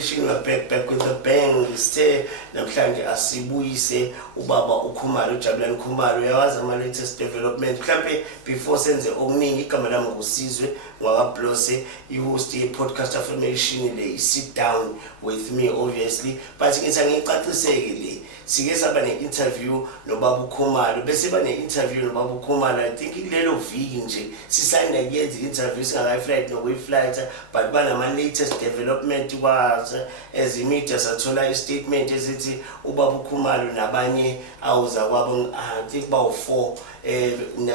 question back with the bang sithe namhlanje asibuyise ubaba uKhumalo uJabulani Khumalo uyawazi ama latest development mhlambe before senze okuningi igama lami ngusizwe ngwakaBlose i-host ye-podcast affirmation le sit down with me obviously but ngithi ngicaciseke le sike saba ne-interview nobaba uKhumalo bese bane-interview nobaba uKhumalo I think ilelo viki nje sisayina kuyenza i-interview singakayiflight nokuyiflighta but banama-latest development kwazi as i-media sathola i-statement esithi ubaba uKhumalo nabanye awuza kwabo I think bawu-4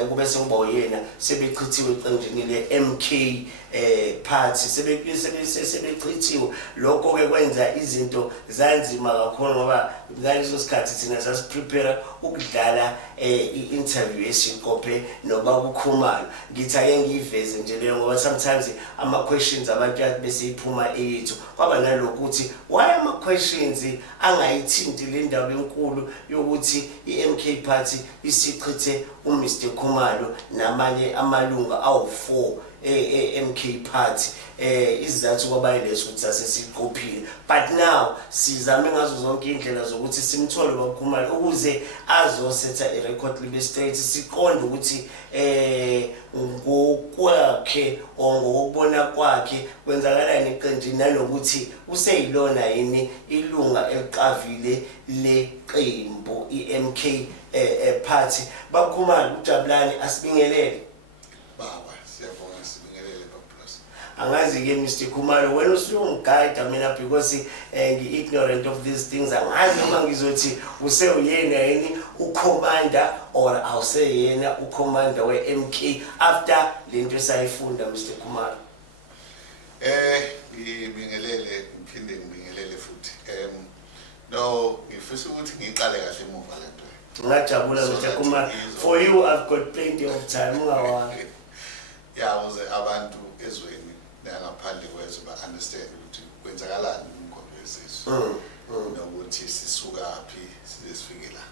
kube sekuba uyena sebechithiwe eqenjini le-MK party sebechithiwe lokho ke kwenza izinto zanzima kakhulu ngoba ngaleso sikhathi thina sasiprepare ukudlala i-interview esiqophe nobaba uKhumalo ngithi ake ngiveze nje leyo ngoba sometimes ama-questions abantu bese iphuma ethu kwaba nalokuthi why ama-questions angayithinti le ndaba enkulu yokuthi i-MK party isichithe uMr Khumalo namanye amalunga awu4 MK party izathu kwabaye leso ukuthi sasesiqophile but now sizame ngazo zonke indlela zokuthi simthole ubaba Khumalo ukuze azosetha i-record libe straight siqonde ukuthi ngokwakhe ngokubona kwakhe kwenzakalani eqenjini nanokuthi useyilona yini ilunga eliqavile leqembu iMK party baba Khumalo uJabulani asibingelele baba siyabonga sibingelele baBlose angazi ke Mr Khumalo wena usungiguide mina because ngi-ignorant of these things angazi noma ngizothi useyena yini ucommander or awuseyena ucommander weMK after lento esayifunda Mr Khumalo ngibingelele ngiphinde ngibingelele futhi no ngifisa ukuthi ngiqale kahle emuva lento ngajabula Mr Khumalo for you I've got plenty of time ungawazi yabuze abantu ezweni nangaphandle kwezwe ba understand ukuthi kwenzakalani umkhombe wesizwe nokuthi sisuka phi sizifike la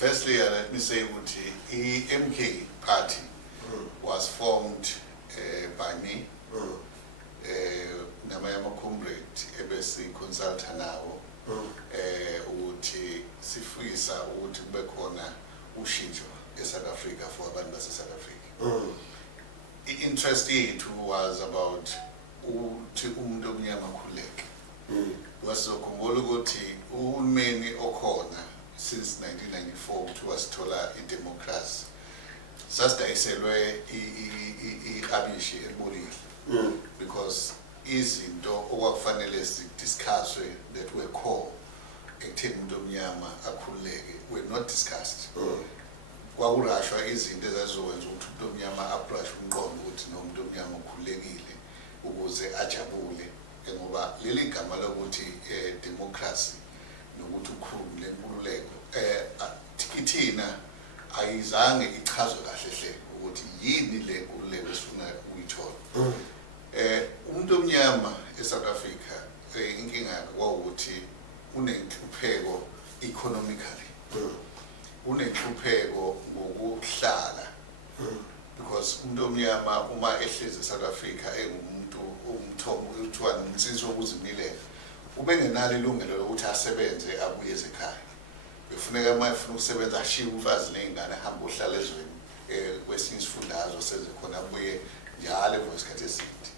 firstly let me say ukuthi iMK party was formed by me namanye ama-comrade ebese consulta nawo ukuthi sifisa ukuthi kube khona ushintsho eSouth Africa for abantu base-South Africa. I-interest yethu was about ukuthi umuntu omnyama akhululeke. Wasokhumbula ukuthi uhulumeni okhona since 1994 ukuthi wasithola i-democracy sasidayiselwe i-abishi elibolile because izinto okwakufanele zidiscusswe that were core ekutheni umuntu omnyama akhululeke were not discussed. Kwakurashwa izinto ezazokwenza ukuthi umuntu omnyama abrushe umqondo ukuthi nomuntu omnyama ukhululekile ukuze ajabule ngoba leli gama lokuthi democracy nokuthi ukhulule lenkululeko thina ayizange ichazwe kahle hle ukuthi yini le nkululeko esifuna ukuyithola umuntu omnyama eSouth Africa inkinga yakhe kwawukuthi unenhlupheko economically unenhlupheko ngokuhlala because umuntu omnyama uma ehlezi eSouth Africa engumuntu umthomo uthiwa nomsizi wokuzimilela ubengenalo ilungelo lokuthi asebenze abuye ekhaya befuneka uma efuna ukusebenza ashiye umfazi nezingane ahambe ohlala ezweni kwesinye isifundazwe seze khona abuye njalo ngesikhathi eside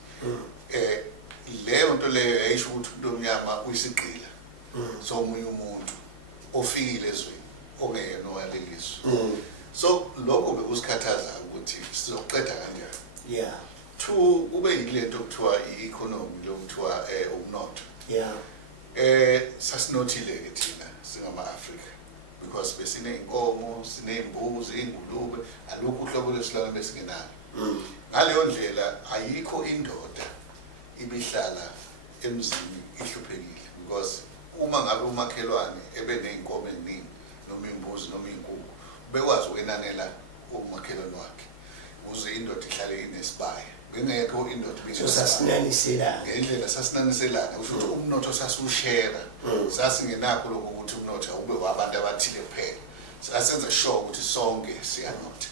leyo nto leyo yayisho ukuthi umuntu omnyama uyisigqila so omunye umuntu ofikile ezweni ongeyena owaleliso so lokho bekusikhathaza ukuthi sizoqeda kanjani two kube yilento okuthiwa i-economy lokuthiwa umnotho sasinothile ke thina singama-Afrika because besiney'nkomo siney'mbuzi iy'ngulube alukho uhlobo lwesilwane besingenalo ngaleyo ndlela ayikho indoda ibihlala emzini ihluphekile because uma ngabe umakhelwane ebeney'nkomo eziningi noma imbuzi noma inkukhu bekwazi ukwenanela umakhelwane wakhe ukuze indoda ihlale inesibaya ngengekho indoda sasinaniselana ngendlela sasinaniselana kusho ukuthi umnotho sasiwushera sasingenakho lokho ukuthi umnotho ube wabantu abathile kuphela sasenza sure ukuthi sonke siyanotha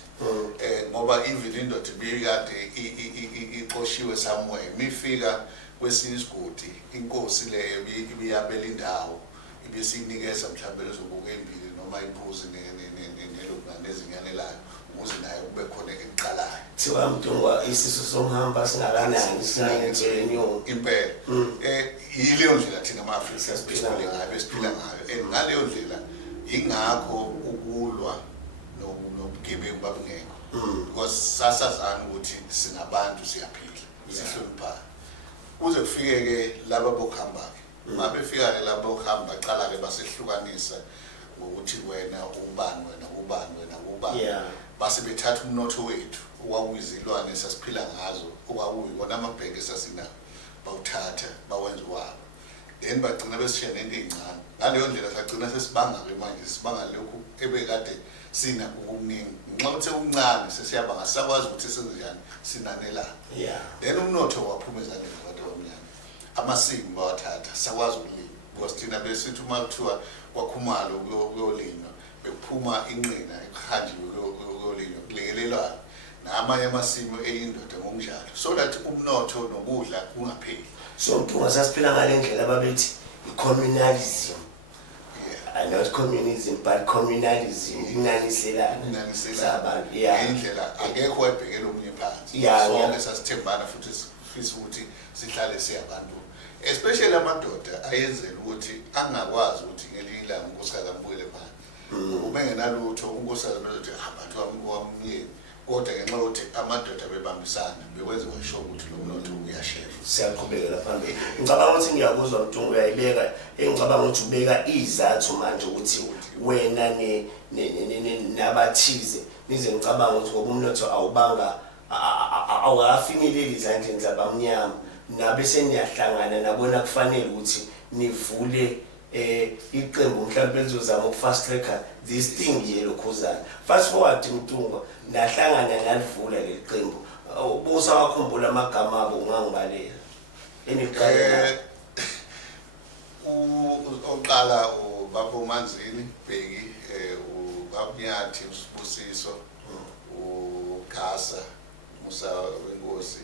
ngoba even indoda ibikade iqoshiwe somewhere mifika kwesinye isigodi inkosi leyo ibiyabela indawo ibisinikeza mhlawumbe lezobuka embili noma imbuzi nezinyane layo ukuze nayo kube khona ekuqalayo thiwa Mtungwa isiso somhamba singakanani sinangenzenyoni impela yileyo ndlela thina ama-Afrika esiphila ngayo ngaleyo ndlela ingakho ukulwa nobugebengu babungekho because sasazana ukuthi singabantu siyaphila sihloniphana kuze kufike-ke laba bokuhamba-ke uma befika-ke laba bokuhamba baqala-ke basehlukanisa ngokuthi wena ubani base bethatha umnotho wethu okwakuyizilwane esasiphila ngazo okwakuyikona amabhenki esasinawo bawuthatha bawenza wabo then bagcina besishiya nento ey'ncane ngaleyo ndlela sagcina sesibanga-ke manje sibanga lokhu ebekade sina okuningi nxa kuthe okuncane sesiyabanga sisakwazi ukuthi senzenjani sinanelana then umnotho waphuma ezandleni zabantu abamnyama amasiko bawathatha sakwazi ukulima because thina besithi uma kuthiwa kwakhumalo kuyolinywa bekuphuma inqina ekuhanjiwe kuyolinywa kulekelelwana namanye amasimo eyindoda ngokunjalo so that umnotho nokudla kungapheli so Mtungwa sasiphila ngale ndlela ababethi i-communalism not communism but communalism inaniselana sabantu indlela akekho wayebhekela omunye phansi sonke sasithembana futhi sifisa ukuthi sihlale siyabantu especially amadoda ayenzela ukuthi angakwazi ukuthi ngelinye ilanga unkosikazi ambuyele phansi uma engenalutho unkosikazi bezothi abantu wamyeni kodwa ngenxa yokuthi amadoda bebambisana bekwenza washo ukuthi lo mnotho uyashefa siyaqhubekela phambili ngicabanga ukuthi ngiyakuzwa Mtungwa uyayibeka engicabanga ukuthi ubeka izathu manje ukuthi wena nabathize nize ngicabanga ukuthi ngoba umnotho awubanga awukafinyeleli izandleni zabamnyama nabe seniyahlangana nabona kufanele ukuthi nivule iqembu mhlawumbe elizozama ukufast tracker this thing nje lokhuzana fast forward Mtungwa nahlangana nalivula leli qembu busawakhumbula amagama abo ungangibalela eniqala oqala ubaba uManzini Bheki uBabunyathi uSibusiso uGasa Musa wenkosi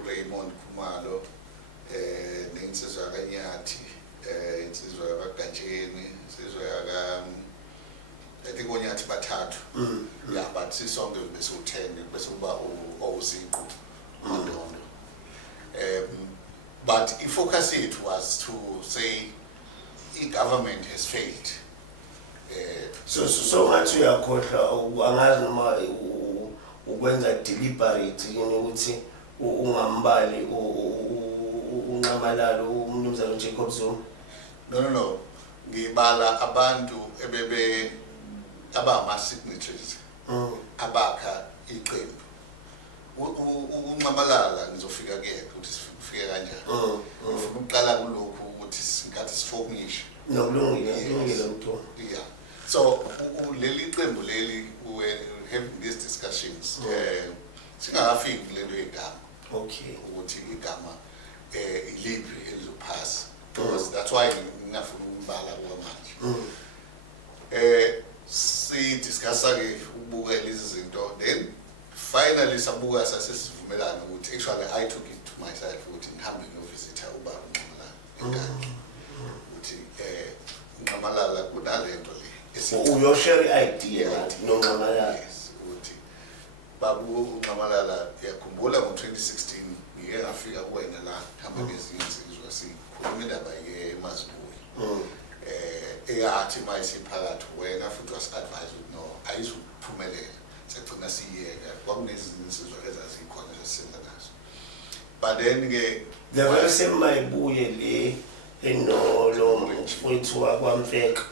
uRaymond Khumalo nensizwa kaNyathi insizwa kaGatsheni insizwa yaka I think onyathi bathathu but sisonke bese u10 bese kuba owusiqu Mandondo but ifocus yethu was to say i-government has failed so ngathi uyakhohlwa angazi noma ukwenza deliberate yini ukuthi ungambali unqamalalo umnumzana Jacob Zuma no ngibala abantu ebebe abama-signatories abakha iqembu unqamalala ngizofika kuyena ukuthi sifike kanjani ngifuna ukuqala kulokhu ukuthi singathi sifokunishe nokulungile Mtungwa so leli qembu leli we having these discussions singakafiki kulento yegama ukuthi igama iliphi elizophasa because that's why ngingafuna ukubala kwamanje si-discussa-ke ukubuka lezi zinto then finally sabuka sasesivumelana ukuthi actually I took it to myself ukuthi ngihambe ngiyovisitha ubaba uNqamalala ukuthi uNqamalala kunalento le uyoshare i-idea noNqamalala ukuthi babu uNqamalala yakhumbula ngo-2016 ngike ngafika kuwena la hamba nezinye insizwa sikhuluma indaba yeMazibuyi eyathi mayisiphakathi wena futhi wasi-advise ukuthi no ayizuphumelela sagcina siyiyeka kwakunezinye insizwa ezazikhona ezasenza nazo but then-ke the very same Mayibuye le enolo mfowethu wakwaMfeka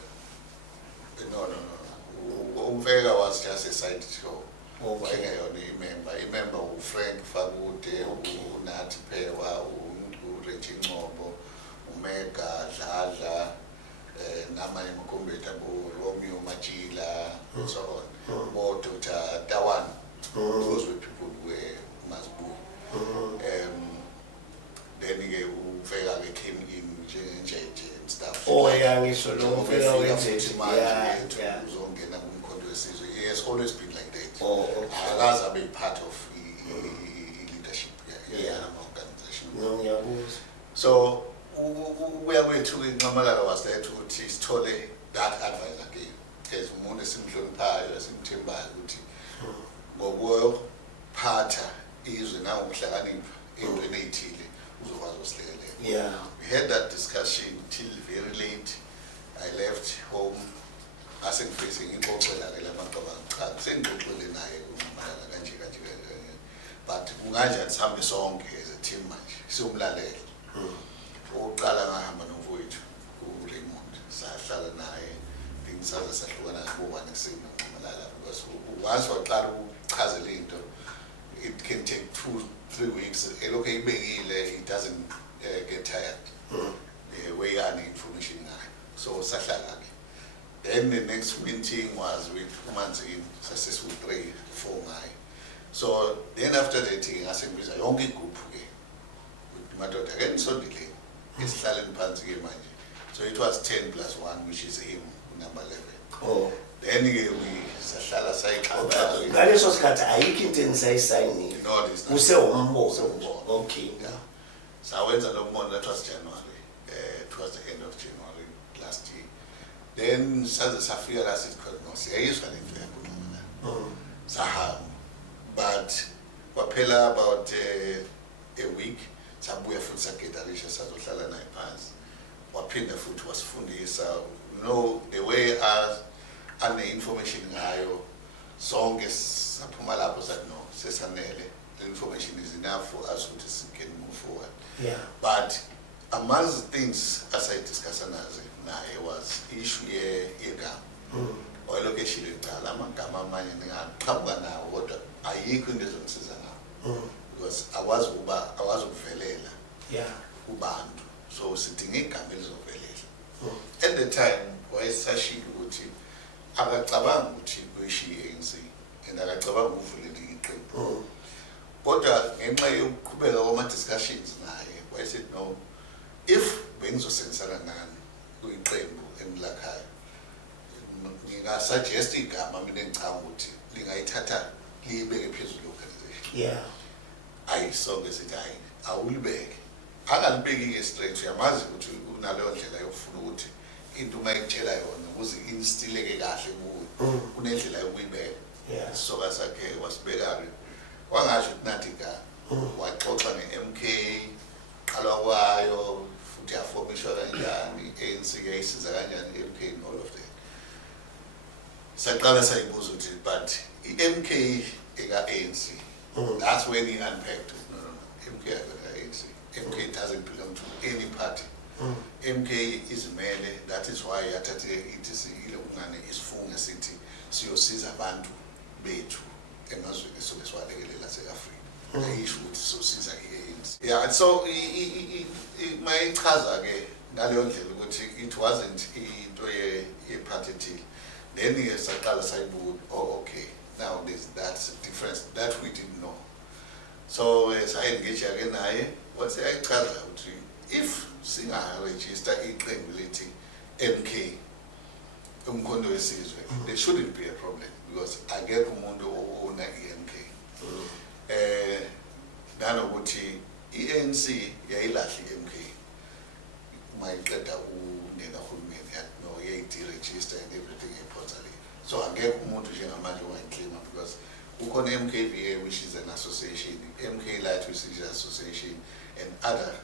no uMfeka was just a side show wayengeyona imember uFrank Fakude uNathi Phewa uReggie Ngcobo uMega Dladla namanye amakhombeta Romeo Majila so on Dr. Tawan those were people who were Mazibuyi then-ke uMfeka-ke came in njengenjeje and stuff ngisho lo Mfeka wenze uzongena kumkhondo wesizwe he has always been like that Oh, akaze abe part of i-leadership yalama organization. Ngiyakuzwa. So ukuya kwethu inqamalala was there ukuthi sithole that advisor again as umuntu esimhloniphayo esimthembayo ukuthi ngokuphatha izwe nangokuhlakanipha entweni eyithile uzokwazi usilekelela. Yeah. We had that discussion till very late. I left home asengifacing inkoxela ke lamaqabanga cha sengixoxile naye umalala kanje but kunganjani sihambe sonke as a team manje siyomlalela. Oqala ngahamba nomfowethu uRaymond sahlala naye ngisaze sahlukana ngobani kusini umalala because once waqala ukuchazela into it can take 2-3 weeks elokho ibekile it doesn't get tired weyani information ngayo so sahlala ke. Then the next meeting was with uManzini successful 3-4 ngayo. So then after that ngasembiza yonke igroup ke madoda ke nisondile esihlaleni phansi ke manje. So it was 10 + 1 which is him number 11. Oh. Then ke we sahlala sayixoxa. Ngaleso sikhathi ayikho into enisayisayinile. No, this Use umbono. Okay. Yeah. Sawenza lo mbono that was January. It was the end of January last year. Then saze safika la sithi no siyayizwa lento yakho. Sahamba. But kwaphela about a week sabuya futhi sagetarisha sazohlala naye phansi. Waphinda futhi wasifundisa the way ane information ngayo sonke saphuma lapho sathi no sesanele the information is enough for us to can move forward. Yeah. But amongst the things as I discussed naye was issue yegama. Location iqala amagama amanye ngaqhamuka nawo kodwa ayikho into ezongisiza ngawo because awazi ukuvelela kubantu so sidinga igama elizovelela. At the time wayesashilo ukuthi akacabanga ukuthi kuyishiye ANC and akacabanga ukuvula iqembu kodwa ngenxa yokuqhubeka kwama discussions naye wayesaid no if bengizosenzisana nani kuyiqembu emlakhaya ngingasuggest igama mina engicabanga ukuthi lingayithatha liyibeke phezulu organization. Yeah. Ayi sonke sithi hayi awulibeke akalibeki ke straight uyamazi ukuthi unaleyo ndlela yokufuna ukuthi into mayitshela yona ukuze instileke kahle kuwe unendlela yokuyibeka. Yeah. Soka sakhe wasibeka wangasho ukuthi nathi igama waxoxa ne-MK qalwa kwayo futhi yafomishwa kanjani ANC yayisiza kanjani i-MK and all of that. Saqala sayibuza ukuthi but i-MK eka-ANC that's when he unpacked it. No, MK eka-ANC. MK doesn't belong to any party. MK is mele, that is why yathathe ithi ilokungane isifungo sithi siyosiza abantu bethu emazweni esoke siwalekelela ase-Afrika. Ayisho ukuthi siyosiza i-ANC. Yeah, so mayichaza ke ngaleyo ndlela ukuthi it wasn't into ye-party ethile. Then saqala sayibuka okay now there's that difference that we didn't know. So sa-engage ke naye wathi ayichaza ukuthi if singaregister iqembu lethi MK umkhondo wesizwe there shouldn't be a problem because akekho umuntu owona i-MK. Nanokuthi i-ANC yayilahle i-MK mayiqeda ungena uhulumeni no yayi-deregister and everything eportally. So akekho umuntu njengamanje owayiclaima because ukhona MKVA which is an association, MK Light which is an association and other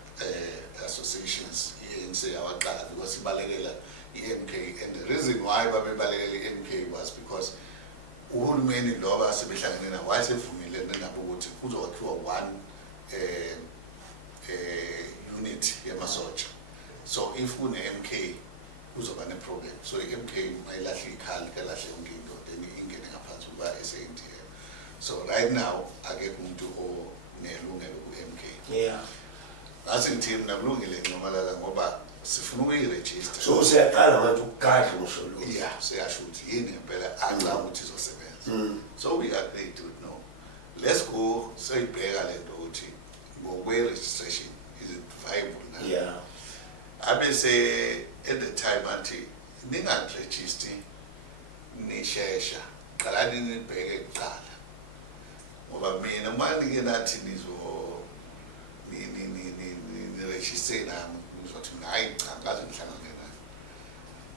associations ANC awaqala because ibalekela i-MK and the reason why babebalekela i-MK was because uhulumeni lo asebehlangene nawo wayesevumelene nabo ukuthi kuzokwakhiwa one unit yamasotsha. So if kune-MK kuzoba ne-problem. So i-MK mayilahle ikhali kalahle yonke into then ingene ngaphansi kuba SANDF. So right now akekho umuntu onelungelo ku-MK. Yeah. Ngase ngithi mina kulungile ngiNomalala ngoba sifuna ukuyiregister. So siyaqala manje ukugadla umsho lo. Yeah, siyasho ukuthi yini ngempela aqala ukuthi izosebenza. So we agreed to no. Let's go soyibheka lento ukuthi ngokwe-registration is it viable now? Yeah. Abese at the time anti ningaregister nishesha qalani nibheke kuqala ngoba mina manje ke nathi ni register nami ngizothi mina hayi cha ngaze ngihlangane nayo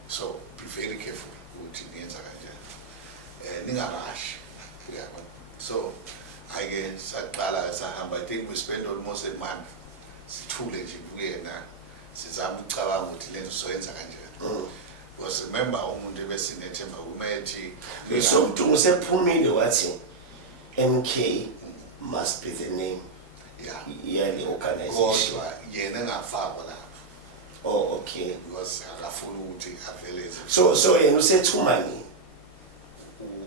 so be very careful ukuthi niyenza kanjani ningarashi uyabona so ake saqala sahamba. I think we spent almost a month sithule nje kuyena sizama ucabanga ukuthi lento soyenza kanjani because remember umuntu ebesinethemba kumethi so umuntu usephumile wathi MK must be the name the organization kodwa yena engafakwa lapho. Oh okay, because akafuna ukuthi aveleze so yena usethumani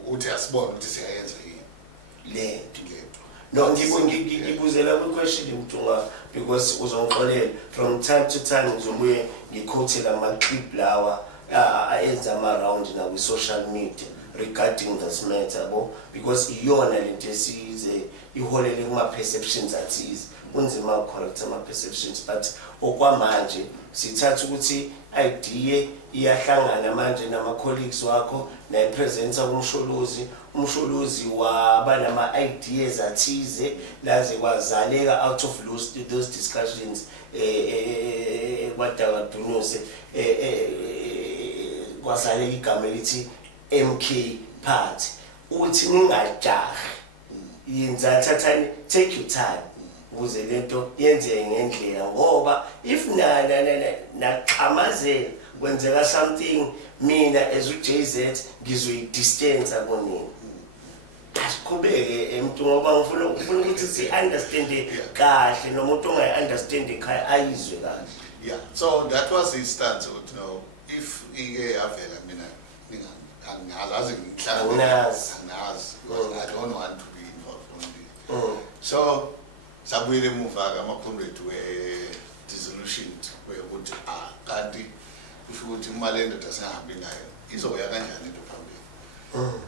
uthi asibone ukuthi siyayenza yini le lento. no ngibuzela kwi-question Mthunga because uzongixolela from time to time ngizobuye ngiquote ama-clip lawa ayenza ama-round nakwi-social media regarding this matter because iyona lento esize iholele kuma-perceptions athize kunzima correct ama-perceptions but okwamanje sithatha ukuthi idea iyahlangana manje nama-colleagues wakho nayipresenta umsholozi waba nama-ideas athize laze kwazaleka out of those discussions kwadakadunuse kwazaleka igama elithi MK Party uthi ningajahi yenza thathani take your time ukuze lento yenzeke ngendlela ngoba if naqhamazela kwenzeka something mina as uJZ ngizoyidistance akonini asiqhubeke emuntu ngoba ngifuna ukuthi si understand kahle nomuntu ongayi-understand ekhaya ayizwe kahle. Yeah, so that was his stance ukuthi no if ike yavela mina angazi angazi because I don't want to be involved on this. So sabuyele emuva ke ama-comrade we-dissolution wekuthi kanti kusho ukuthi imali endoda singahambi nayo izoya kanjani into phambili.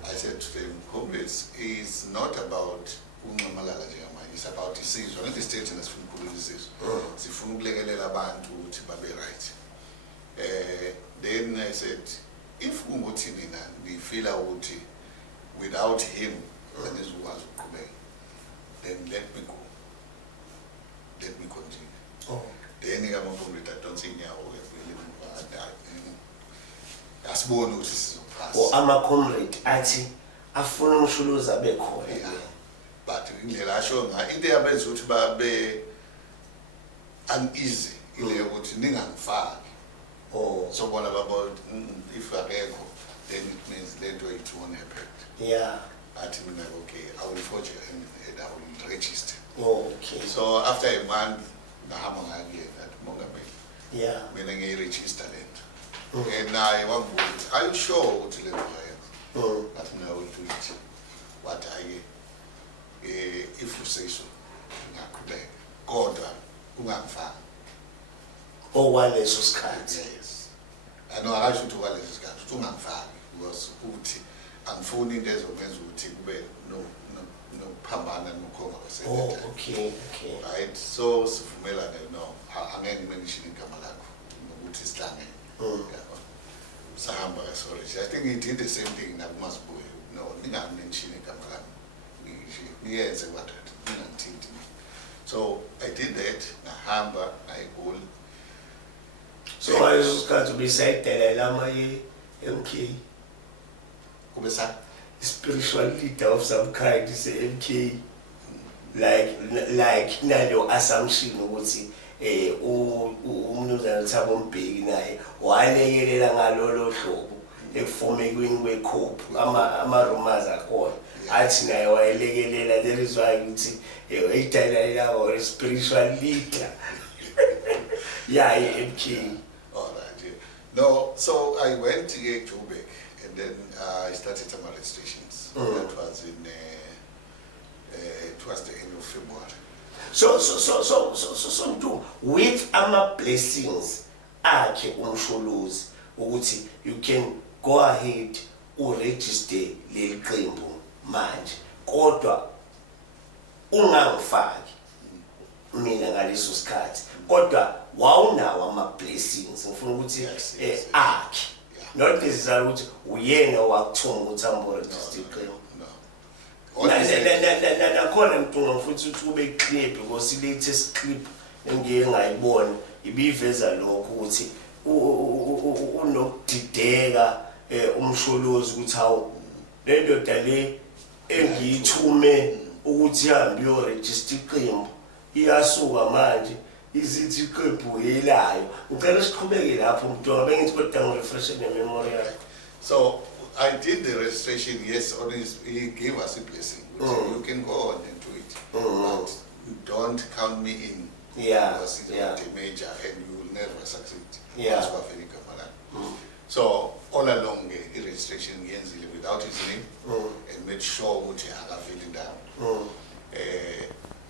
I said to them, comrades, it's not about unqamalala njengamanje, it's about isizwe not istate nesifuna ukukhulula isizwe sifuna ukulekelela abantu ukuthi babe right. Then I said, if ukuthi nina nifila ukuthi without him anizokwazi ukuqhubeka, then let me go, let me continue. Then ngamakomrade I don't think nyawo asibone ukuthi sizophasa ama-comrade athi afuna umshuluzi abe khona but indlela asho ngayo into yabenza ukuthi babe uneasy ile ukuthi ningangifaki so bona baba if akekho then it means lento it won't happen. Athi mina okay, I will forge and I will register. Okay, so after a month ngahamba ngakuyena athi mongameli mina ngiyiregister lento and naye wangibuza are you sure ukuthi lento ayenza athi mina I will do it what if you say so ngaqhubeka kodwa ungangifaki okwaleso sikhathi. Yes, I know akasho ukuthi okwaleso sikhathi ukuthi ungangifaki because uthi angifuni into ezokwenza ukuthi kube nokuphambana nokhoma kwasebenza. Okay. Right, so sivumelane no angeke mention igama lakho nokuthi sihlangene. Sahamba sorry, I think he did the same thing nakuMasibuye. No, ningamention igama lami niyenze kodwa ningangithinti. So I did that ngahamba ngayigula. So ngaleso sikhathi ubisayidelela ama-MK kube sa spiritual leader of some kind ise-MK like nalo assumption ukuthi umnumzana Thabo Mbeki naye walekelela ngalolo hlobo ekufomekweni kwekhophu ama-rumors akhona athi naye wayelekelela. There is why ukuthi idalela or spiritual leader MK. All right. No, so I went to Joburg and then I started some registrations. That was in towards the end of February. So mntu with ama blessings akhe umshuluzi ukuthi you can go ahead uregister leli qembu manje kodwa ungangifaki mina ngaleso sikhathi kodwa wawunawo ama blessings ngifuna ukuthi akhe not necessarily ukuthi uyena wakuthunga ukuthi ambo-register iqembu. Nakhona mntunga futhi ukuthi kube clear because i-latest clip engike ngayibona ibiveza lokho ukuthi unokudideka umsholozi ukuthi hawu le ndoda le engiyithume ukuthi ihambe iyoregister iqembu iyasuka manje izithi iqembu yelayo. Ngicela siqhubeke lapho mntunga bengithi kodwa ngirefreshe nememory yakho. So I did the registration, yes, he gave us a blessing. You can go on and do it, but don't count me in. Because it's not a major and you will never succeed. So all along the registration without his name and made sure that he had filling down.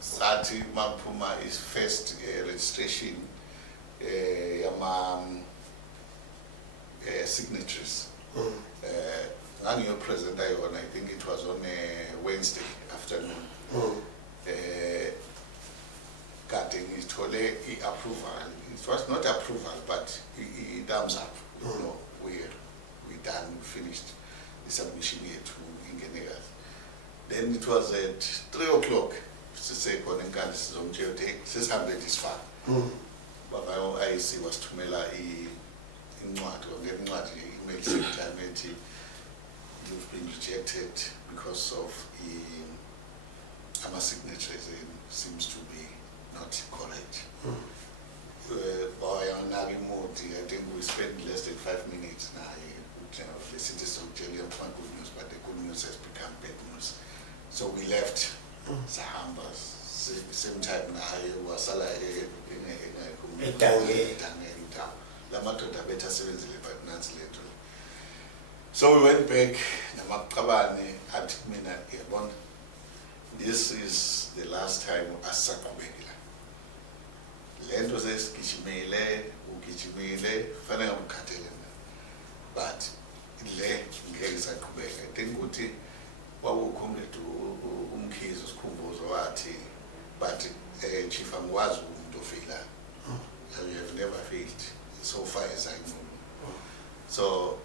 Sati Mampuma is first registration signatures. I'm your president, I think it was on a Wednesday afternoon. Getting it approval. It was not approval, but he thumbs up. No, we done, we finished the submission here to Ingenegas. Then it was at 3 o'clock. To say, this is far. But my IC was to Mela in what or getting what email sometime you've been rejected because of our signature seems to be not correct. I think we spent less than 5 minutes now. The citizens of Jelly of good news, but the good news has become bad news. So we left Sahambas. Same time now was in so we went back. This is the last time asakubekila. Lento says Kichimele, Ukichimele, Fana Katelena. But le ngeza kubeka. I think uti wabukumle to umkhizo sikhumbuzo wathi but Chief Amwazu Mtofila. You have never failed so far as I know. So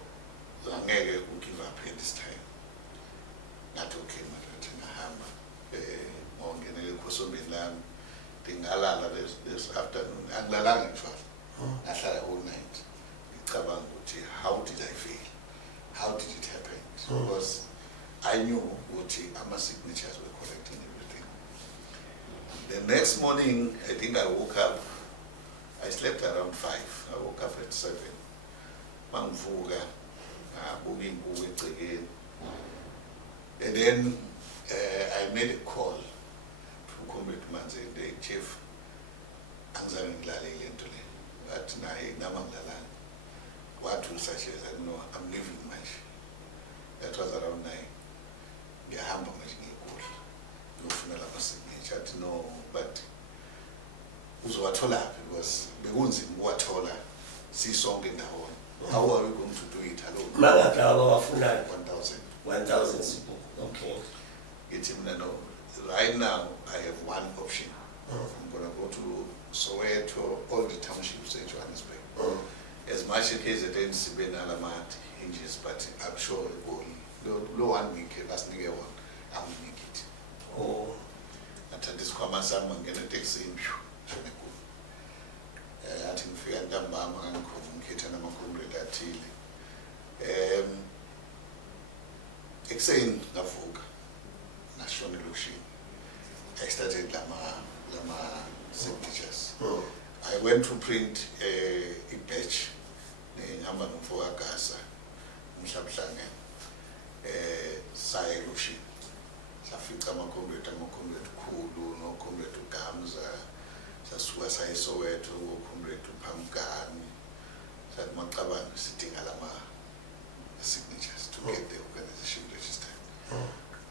angeke give up at this time. Not okay, Maratana Mongenele Kosobilan, Tingalala this afternoon, and Lalang actually all night. How did I fail? How did it happen? Because I knew what my signatures were correct and everything. The next morning, I think I woke up. I slept around 5. I woke up at 7. Mangfuga, booging again. And then I made a call to Comrade Manze, the chief. Anzang Lale Lentole. At night, Namangala. What will such as I know, I'm leaving much. That was around 9. The humble machine call. No female signature, no, but Uzwatola because Begunzi Watola see song in the hall. How are we going to do it alone? 1,000. 1,000. Okay. Get him no. Right now I have one option. I'm gonna go to Soweto, all the townships in Johannesburg. As much as it ends Ben Alamat hinges, but I'm sure it will. No 1 week, last nigga one, I will make it. Oh. At this come as I'm gonna take him. I think we are done by my communicator and my comrade. Explain the folk, national election. I started Lama signatures. I went to print a batch in Hamban for Agasa, Mshablangan, Sai Lushi. Safika makombe Kulu, no combe to Gamza, Sasua Sai Soweto, combe to Pamkani, Sat Makaban sitting Alama signatures to get the organization registered.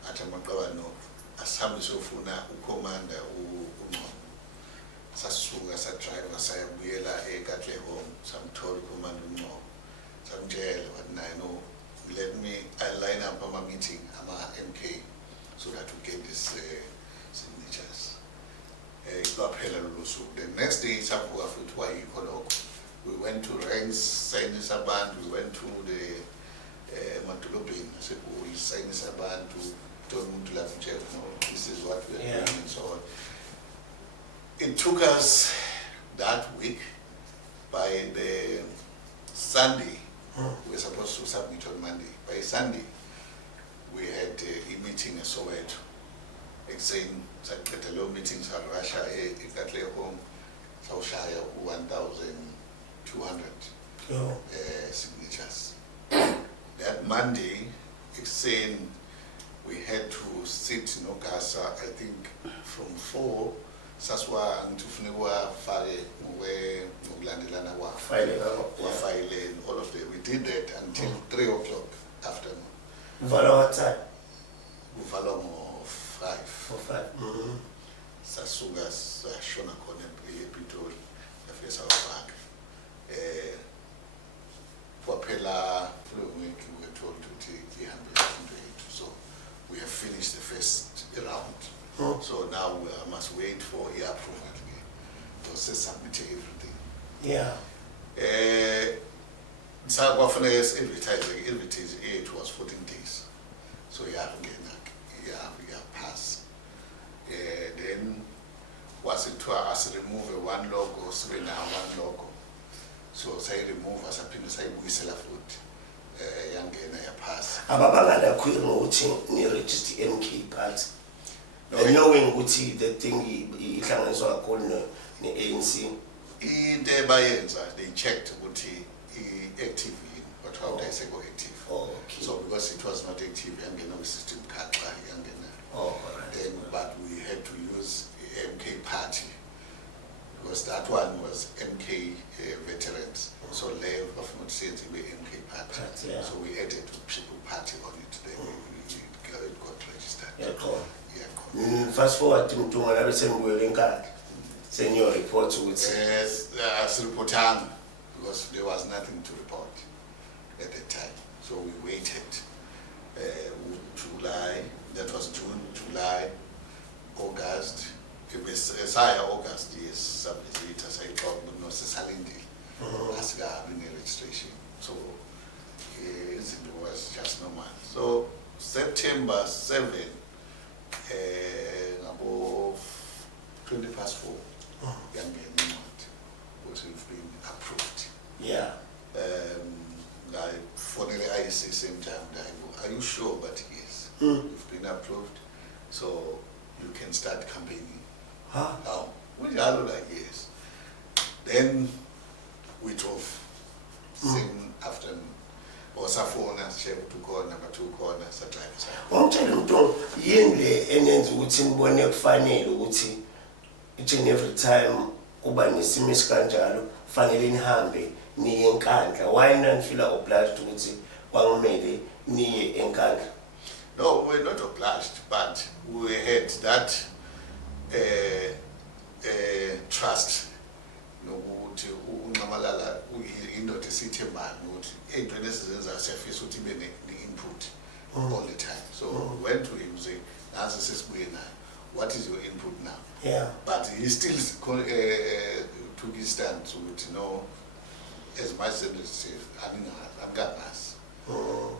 At Makaban, Asam Sofuna, Ukomanda, Sasuga, Sa driver, Sayabuyela, Ekatle home, some Tory command, some jail, but I know. Let me line up on my meeting, I'm a MK. So that we get these signatures. The next day, we went to Ranks, signed a band, we went to the madolobheni sekuyisayinisa abantu kuthiwa umuntu lapho nje this is what we are doing and so on. It took us that week. By the Sunday, we were supposed to submit on Monday. By Sunday, we had a meeting in Soweto. Saying that the low meetings in Russia, got home, so shy of 1,200 signatures. That Monday, saying we had to sit in Okasa, I think from 4. Saswa ngitufuniwa file ngokulandelana wa file all of them. We did that until 3 o'clock afternoon. Vala what time? Vala mo 5. For 5. Sasuga sashona khona ePitoli afike sawafaka. Kwaphela week we were told to take 308. So we have finished the first round. So now I must wait for your approval again. To submit everything. Yeah. So advertising it was 14 days. So you have pass. Then was it to us remove one logo, one logo. So say remove as a pin say we sell a food. Young pass. Ababangala kuyithi ni register MK party. And knowing ukuthi the thing ihlanganiswa kakhulu ne-ANC. They checked ukuthi active but how they say go active. Okay. So because it was not active, yangena system khaxa yangena. Then but we had to use MK party because that one was MK veterans. So level of not saying MK party. So we added people party on it. Then it got registered. Fast forward to Mtungana Sembuele Nkandla. Send your report to it. Yes, as reporting because there was nothing to report at the time. So we waited. July, that was June, July, August. It was August, yes, sublegislators I thought no Salindi as having a registration. So it was just no man. So September 7. Above 20 past 4, young man was been approved. Yeah. I for the IEC same time, are you sure? But yes, you've been approved, so you can start campaigning. Now, we are like yes. Then we drove. Same afternoon. Osafona shape to corner number 2 corner satellite. Umtshela umuntu yini le enenza ukuthi nibone kufanele ukuthi each and every time uba nesimo esikanjalo fanele nihambe niye eNkandla. Why not feel obliged ukuthi kwangumele niye eNkandla? No, we're not obliged, but we had that trust. Nokuthi uNcamalala uyindoda esithembayo ukuthi ey'ntweni esizenzayo siyafisa ukuthi ibe ne-input all the time. So we went to him saying, nasi sesibuye nayo, what is your input now? Yeah. But he still took his stand ukuthi no, as much as it says, anganazi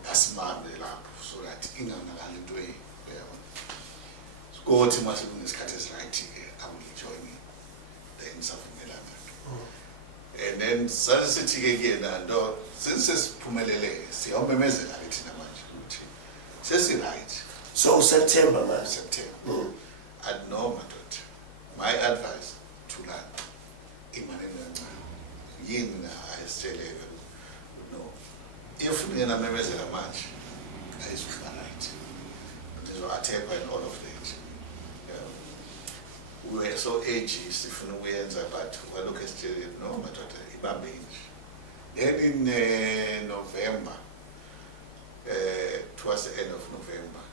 asimambe lapho so that inganakali into kothi mase kunesikhathi esiright-ke akuyijoyini then savumelana. And then sasithi-ke kuyena nto sesiphumelele siyawumemezela-ke thina manje ukuthi sesi-right. So September man. September. And no madoda, my advice to learn imaneni kancane yini na ayisitsheleke no if ngena memezela manje ayizukuba right ngizoathekwa in all of that. We were so edgy sifuna ukuyenza but walokhu esitshele no madoda ibambe nje. Then in November, towards the end of November,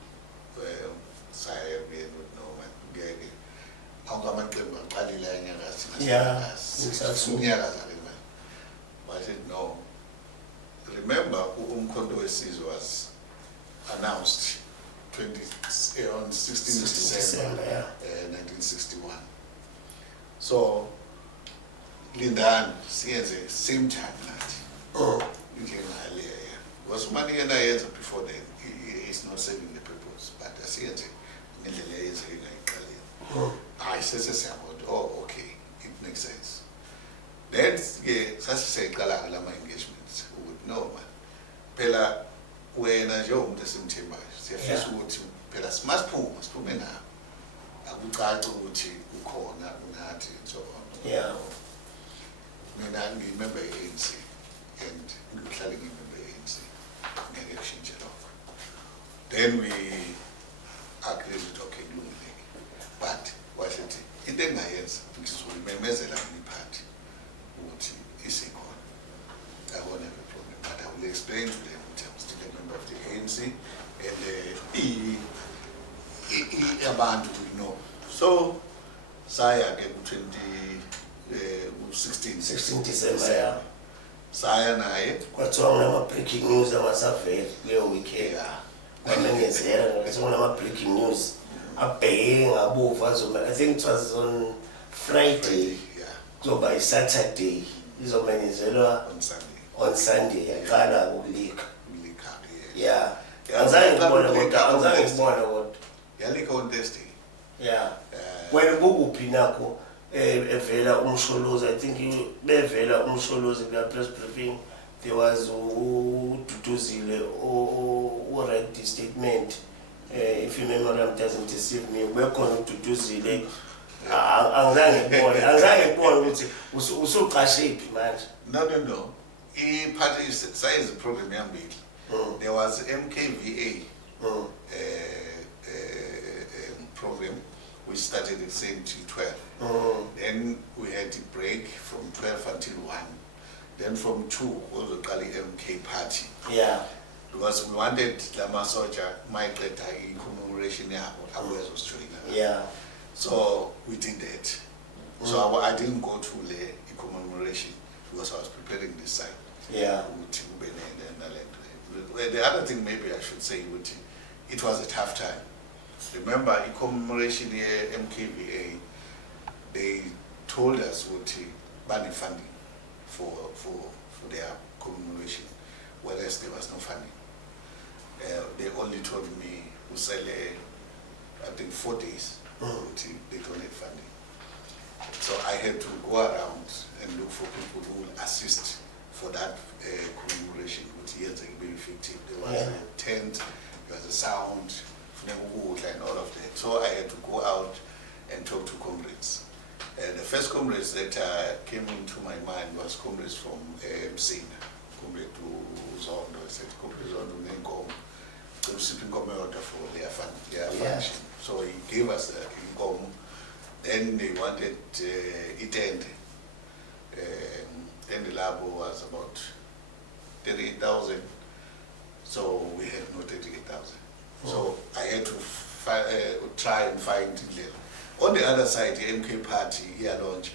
saya with Norman ngeke awungamaqembu aqalile enyakatho unyakaza le mali. I said no, remember umkhonto wesizwe was announced on 16 December 1961. So Lindan siyenze same time nathi. Indlela because money yena yenza before then is not serving the purpose, but asiyenze ngendlela eyenzeke ngayiqaleni. Hayi sesiyabona, oh okay, it makes sense. Then ke sasiseqala lama engagements ukuthi no man phela wena nje umuntu esimthembayo siyafisa ukuthi phela siphume nawe akucace ukuthi ukhona unathi so on. Yeah. Mina ngimember ANC and ngihlale ngimember ANC ngeke kushintshe lokho. Then we agreed with okay kulungile, but wasithi into engayenza ngizomemezela ngiphathi ukuthi isikhona. I won't have a problem, but I will explain to them that I'm still a member of the ANC and abantu will know. So saya ke ku 16 December. Saya naye Kwathiwa kunama breaking news amasaveli leyo weekend. Kwamengezela kwathiwa kunama breaking news. Abheke ngabovu azoma. I think it was on Friday. Kuzoba Saturday. Izomenyezelwa on Sunday. Yaqala ukulika. Yeah. Anzange ngibona kodwa. Yalika on Thursday. Yeah. Wena bukuphi nakho evela umsholozi, I think bevela umsholozi kula press briefing there was uDuduzile o read the statement, if your memory doesn't deceive me, bekhona uDuduzile angizange ngibone ukuthi usuqashiphi manje. No. Party size program yambili. There was MKVA program which started at same till 12. Then we had a break from 12 until 1. Then from 2 was the Kali MK party. Yeah. Because we wanted Lama Soja, my commemoration always was showing. Yeah. So we did that. So I didn't go to the commemoration because I was preparing this side. Yeah. The other thing maybe I should say, it was a tough time. Remember, in commemoration here, MKVA, they told us what money funding for their commemoration, whereas there was no funding. They only told me to sell, I think 4 days, they don't have funding. So I had to go around and look for people who will assist for that commemoration, which years can be effective. There was a tent, there was a sound, and all of that. So I had to go out and talk to comrades. The first comrades that came into my mind was comrades from Msina, comrade to Zondo. I said, comrade Zondo, then go for their function. So he gave us the income. Then they wanted it end. Then the labo was about 38,000. So we had no 38,000. So I had to try and find it. On the other side, the MK party here launch,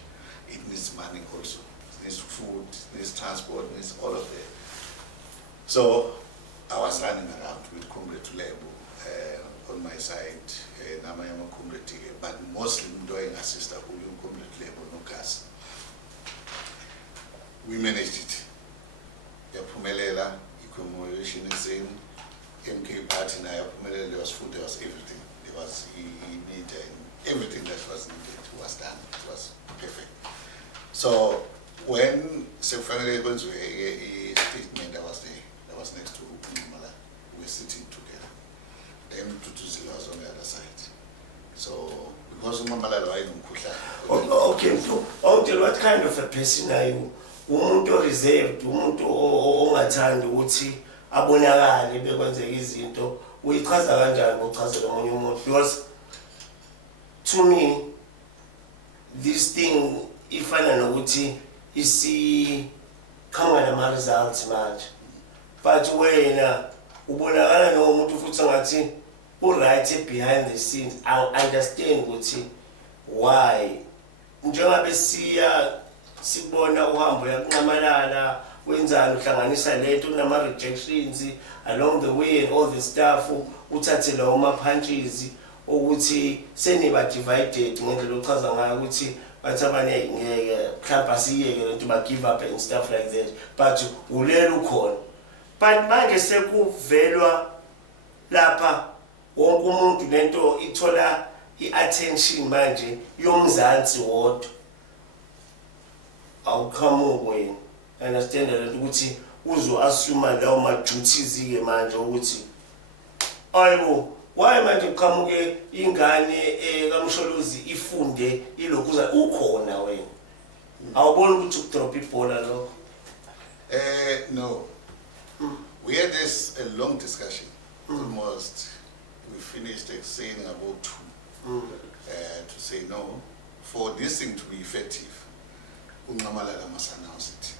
it needs money also. It needs food, it needs transport, it needs all of that. So I was running around with Comrade Tulebo on my side, Namayama Comrade, but mostly doing a sister who Comrade Tulebo, no gas. We managed it. The Pumelela, commemoration is in. MK party now, there was food, there was everything. There was everything that was needed was done. It was perfect. So when finally went to a statement that was there, that was next to Mala, we were sitting together. Then Tutuzila was on the other side. So because Mala okay, so what kind of a person are you? Umuntu reserved, umuntu ongathandi ukuthi abonakale bekwenzeka izinto, uyichaza kanjani uchazela omunye umuntu? Because to me this thing ifana nokuthi isikhanga nama results manje, but wena ubonakala nomuntu futhi ngathi right behind the scenes. I understand ukuthi why njengabe sibona uhambo yakunqamalala wenzani uhlanganisa lento unama rejections along the way and all the stuff, uthathe lawo ma punches ukuthi seniba divided ngendlela ochaza ngayo ukuthi bathi abanye ngeke mhlawumbe asiyeke lento ba give up and stuff like that, but ulela ukhona but manje sekuvelwa lapha wonke umuntu lento ithola i-attention manje yomzansi wodwa awuqhamuke wena understand that ukuthi uzo-assume lawo ma-duties ke manje ukuthi ayibo why manje kuqhamuke ingane kaMsholozi ifunde ilokhuza ukhona wena awubona ukuthi ukudrop ibhola lokho no we had this a long discussion almost we finished saying about 2 to say no for this thing to be effective uNcamalala must announce it.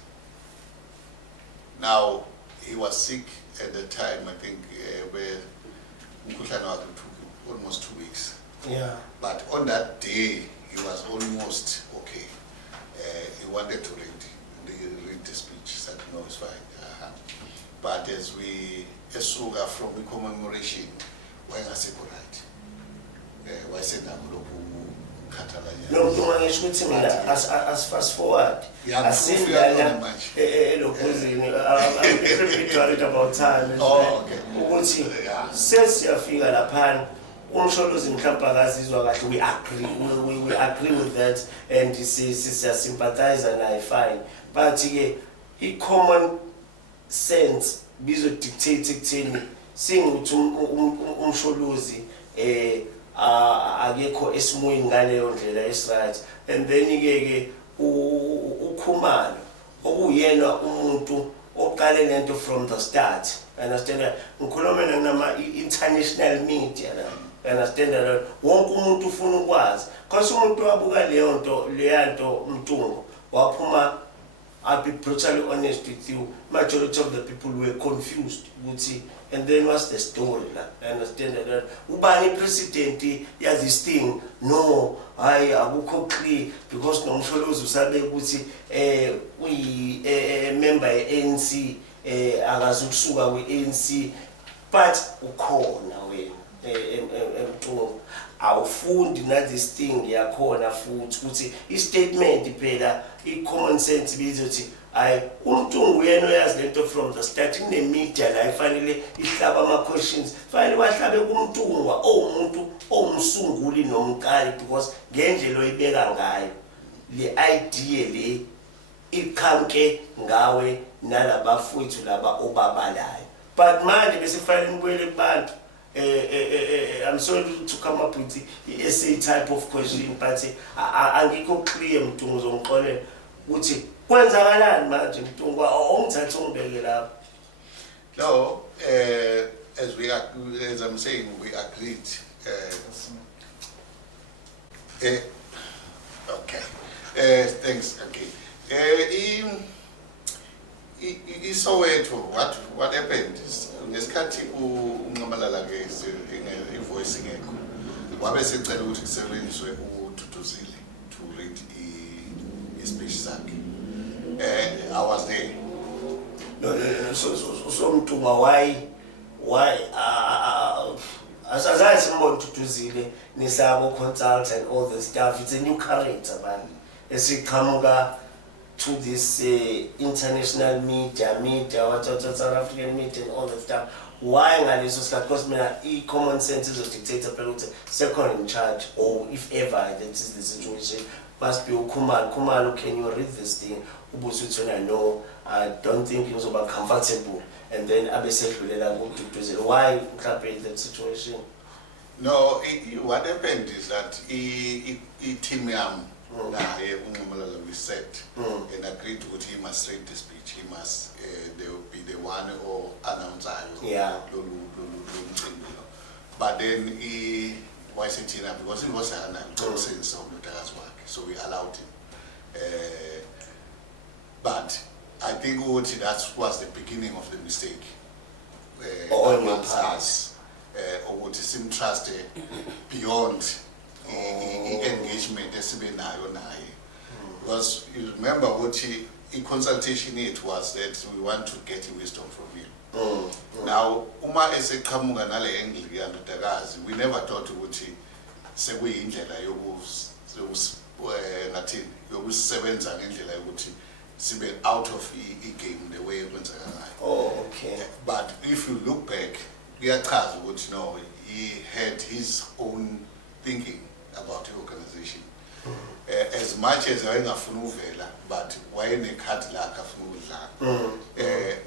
Now he was sick at the time, I think where Mkhuhlane took almost 2 weeks. Yeah. But on that day he was almost okay. He wanted to read the speech. He said no, it's fine. But as we esuka from the commemoration, when I said right, why said that no, as fast forward. I seen that I'm about time. Oh, okay. Ukuthi sesiyafika lapha uMsholozi mhlawumbe akazizwa kahle we agree with that and sympathize naye fine but ke I-common sense bizo dictate ekutheni singuthi uMsholozi akekho esimoyini ngaleyo ndlela esright and then ke uKhumalo okuyena umuntu oqale lento from the start understand ngikhuluma nama international media la understand that wonke umuntu ufuna ukwazi because umuntu wabuka leyanto Mtungu waphuma I'll be brutally honest with you majority of the people were confused ukuthi and then what's the story la understand that ubani president ya this thing no hayi akukho clear because noMsholozi usabe ukuthi uyi member yeANC akazukusuka kweANC but ukhona wena Mtungu awufundi na this thing yakhona futhi ukuthi I-statement phela I-common sense bizothi hayi uMtungu yena uyazi lento from the start ine-media la ifanele ihlaba ama-questions fanele bahlabe kuMtungu owumuntu owumsunguli nomqali because ngendlela oyibeka ngayo le idea le iqhamke ngawe nalabafowethu laba obabalayo but manje bese fanele nibuyele kubantu I'm sorry to come up with the essay type of question but angikho clear Mtungu uzongixolela ukuthi kwenzakalani manje Mtungu ongithatha ungibeke lapha. No, as I'm saying we agreed okay thanks okay iSoweto what happened is ngesikhathi uNcamalala ke ivoice ingekho wabe secela ukuthi kusebenziswe uDuduzile to read i-speech sakhe and I was there. No so Mtungu why asazazi simbona uDuduzile nisabo consult and all the stuff it's a new character man esiqhamuka to this international media what South African media and all that stuff why ngaleso sikhathi because mina I-common sense is a dictator phela ukuthi second in charge or if ever that is the situation must be uKhumalo can you read this thing ubuthi uthona no I don't think ngizoba comfortable and then abesedlulela kuDuduzile why mhlawumbe that situation. No, what happened is that team yam naye uNcamalala we set and agreed to he must read the speech he must they will be the one or announcer but then he was because he was an sense of so we allowed him but I think that was the beginning of the mistake on your part or sim trust beyond engagement esibenayo naye because you remember what consultation it was that we want to get wisdom from him. Now uma eseqhamuka nale angle yandodakazi we never thought ukuthi sekuyindlela yokusebenza ngendlela yokuthi sibe out of game the way kwenzeka ngayo. Oh, okay. But if you look back, kuyachaza ukuthi no, he had his own thinking about the organization. As much as wayengafuna uvela, but wayenekhathi lakhe afuna ukudlala.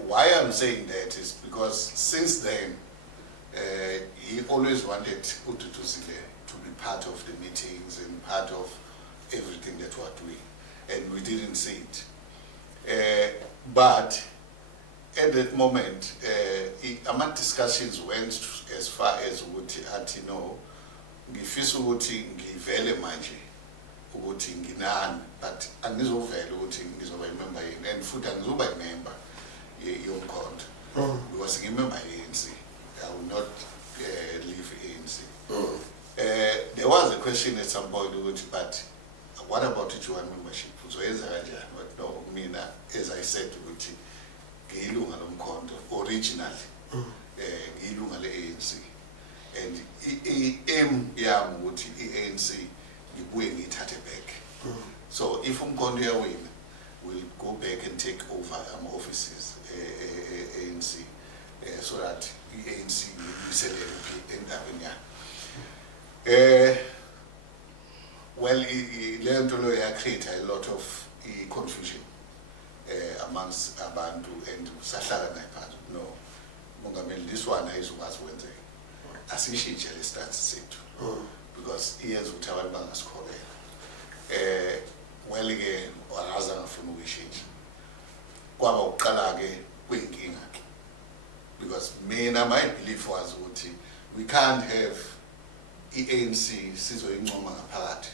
Why I'm saying that is because since then he always wanted uDuduzile to be part of the meetings and part of everything that we're doing, and we didn't see it. But at that moment, our discussions went as far as ukuthi athi no, ngifisa ukuthi ngivele manje ukuthi nginani, but angizovela ukuthi ngizoba imember yini, and futhi angizoba imember yomkhonto because ngimember ANC. I will not leave ANC. There was a question at some point, but what about the Juan membership? So but no, mina, as I said, ngiyilunga lomkhonto originally, ngiyilunga le-ANC, and aim yami ukuthi i-ANC ngibuye ngiyithathe back. So if umkhonto uyawina, we'll go back and take over offices ANC, so that ANC will be well, le create a lot of confusion amongst abantu, and sahlala naye phansi no mongameli, this one ayizokwazi ukwenzeka, asishintshe le stance sethu because iyenza ukuthi abantu bangasikholelwa. Well ke waraza ngafuna ukuyishintsha, kwaba ukuqala ke kuyinkinga because mina my belief was ukuthi we can't have i-ANC sizoyincoma ngaphakathi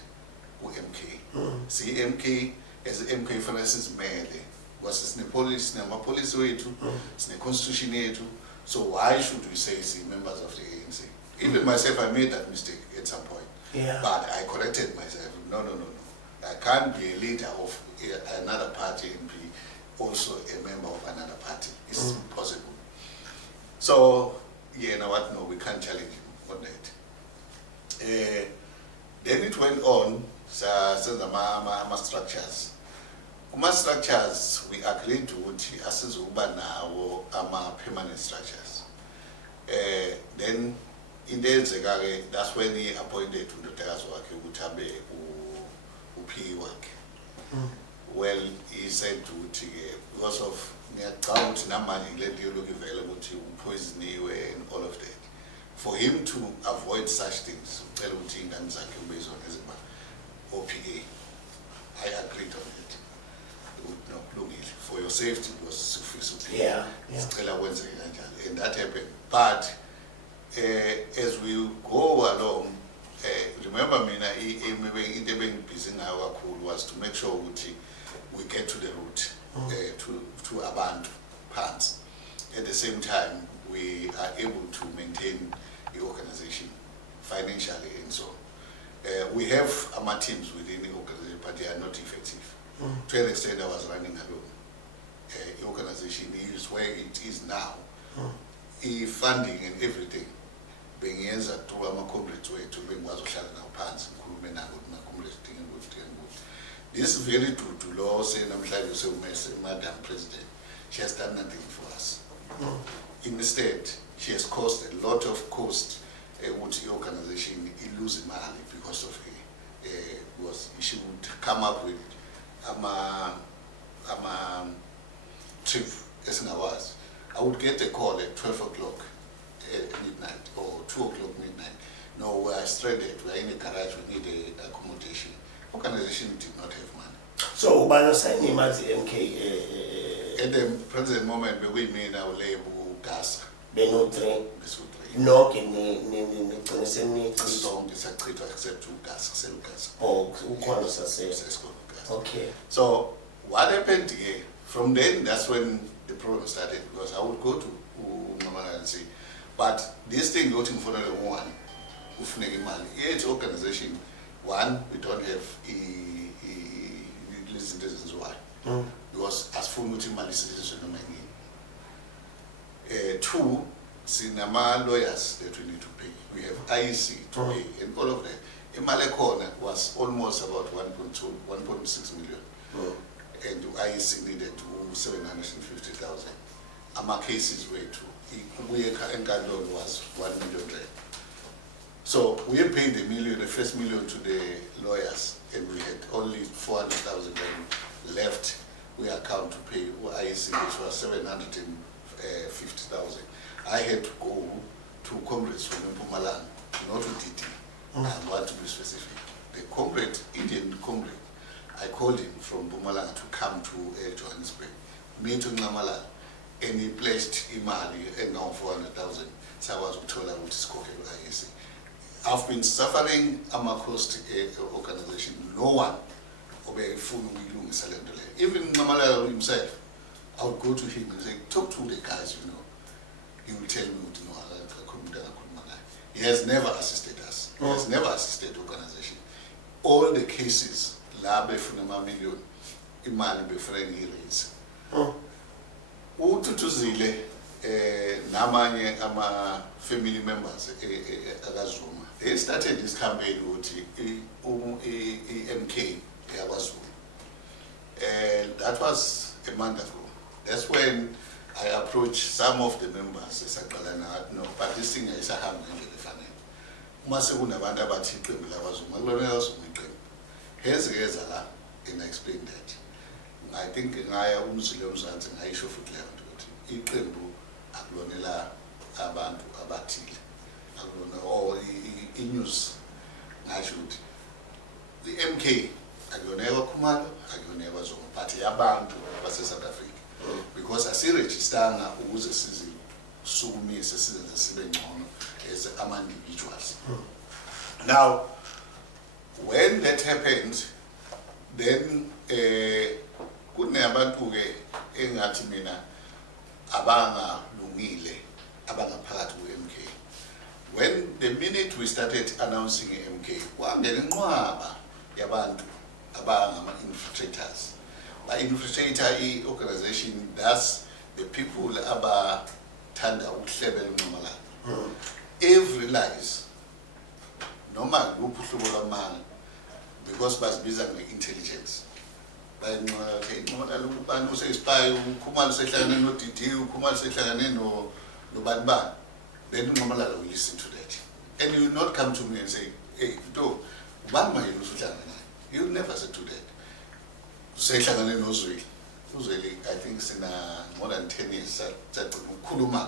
ku-MK. Si-MK as MK fanele sizimele because sinamapolicy wethu, sine-constitution yethu, so why should we say members of the ANC? Even myself, I made that mistake at some point, but I corrected myself. No, I can't be a leader of another party and be also a member of another party. It's impossible. So, you know what, no, we can't challenge him on that. Then it went on, so structures. Structures, we agreed to ukuthi asizukuba nawo permanent structures. Then in the end, that's when he appointed uNdodakazi wakhe ukuthi abe uPI wakhe. Well, he said ukuthi because of ngiyacabanga ukuthi namanje le nto yolokhu ivela ukuthi upoisoniwe and all of that. For him to avoid such things, ucela ukuthi ingane zakhe ube zona eziba OPA. I agreed on it. No, for your safety was sufficient. And that happened. But as we go along, remember me, busy now was to make sure we get to the root, to Abantu parts. At the same time, we are able to maintain the organization financially and so on. We have our teams within the organization, but they are not effective. To an extent, I was running alone. The organization is where it is now. Funding and everything. Being answered through our comrades way to bring was pants, this is very true to law saying Madam President. She has done nothing for us. Instead, she has caused a lot of cost which the organization lose money because of her. Was she would come up with trip as an hours. I would get a call at 12 o'clock midnight or 2 o'clock midnight. No, we are stranded, we are in a garage, we need a accommodation. Organization did not have money. So, Ubano signing MK at the present moment, we made our label gas. Benutri. No, can song is a to accept to gas, sell gas. Oh, okay. So, what happened here? From then, that's when the problem started because I would go to Mama and say, but this thing voting for another one, each organization, one, we don't have citizens why? Because as full multi-mali citizens, two, cinema lawyers that we need to pay. We have IEC to pay and all of that. Imalekona was almost about 1.6 million. and IEC needed 750,000. Our cases were to enkantolo was 1 million rand. So we paid the first million to the lawyers, and we had only 400,000 left. We account to pay IEC, which was 750,000. I had to go to comrades from Mpumalanga, not to DD. I want to be specific. The comrade, Indian comrade, I called him from Mpumalanga to come to Johannesburg, me to Namala, and he pledged imali and now 400,000. So I was told I would score IEC. I've been suffering Amacost organization. No one obey full willing salary. Even Namala himself, I would go to him and say, talk to the guys, you know. He will tell me what you know. He has never assisted us. He has never assisted the organization. All the cases, la befunama million, imali befreni rates. Ututuzile namanye ama family members akazuma. They started this campaign with MK Yabazuma. And that was a month ago. That's when I approached some of the members. I said, no, but this thing is a hand in the funny. Masuna Vanda Bati Yabazuma, here's and I explained that. I think I Muslims and I show for clear to it. Iqembu akulonela abantu abathile. Akulona or news ngashuthi. The MK akulonela Khumalo, akulonela Zuma, but yabantu base South Africa. Because asiregistanga ukuze sizisukumise sizenze sibe ngcono as individuals. Now when that happened, then kunabantu ke engathi mina abanga lungile abangaphakathi ku-MK. When the minute we started announcing MK, kwangena inqwaba yabantu abangama infiltrators. By infiltrator organization, that's the people abathanda ukuhlebela uNomalanga. Every lies noma luphi uhlobo lwamanga because basibiza nge-intelligence. Khumalo sehlangane no-DD, Khumalo sehlangane no-Banibani, then Nomalanga will listen to that. And he will not come to me and say, hey, do, he will never say to that. Sehlangane noZweli. uZweli, I think it's in more than 10 years, ukhuluma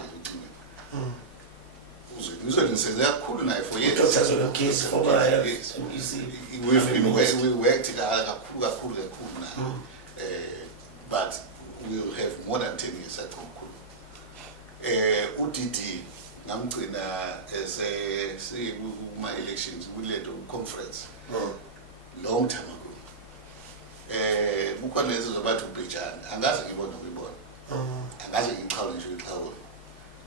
uZweli says kakhulu naye for years. We worked kakhulu now. But we'll have more than 10 years at Kumkulu. UDD, ngamgcina as my elections, we led a conference long time ago. Mukhona lezo zobathu ubhejana, angaze ngibone ngibona. Angaze ngiqhawe nje iqhawe.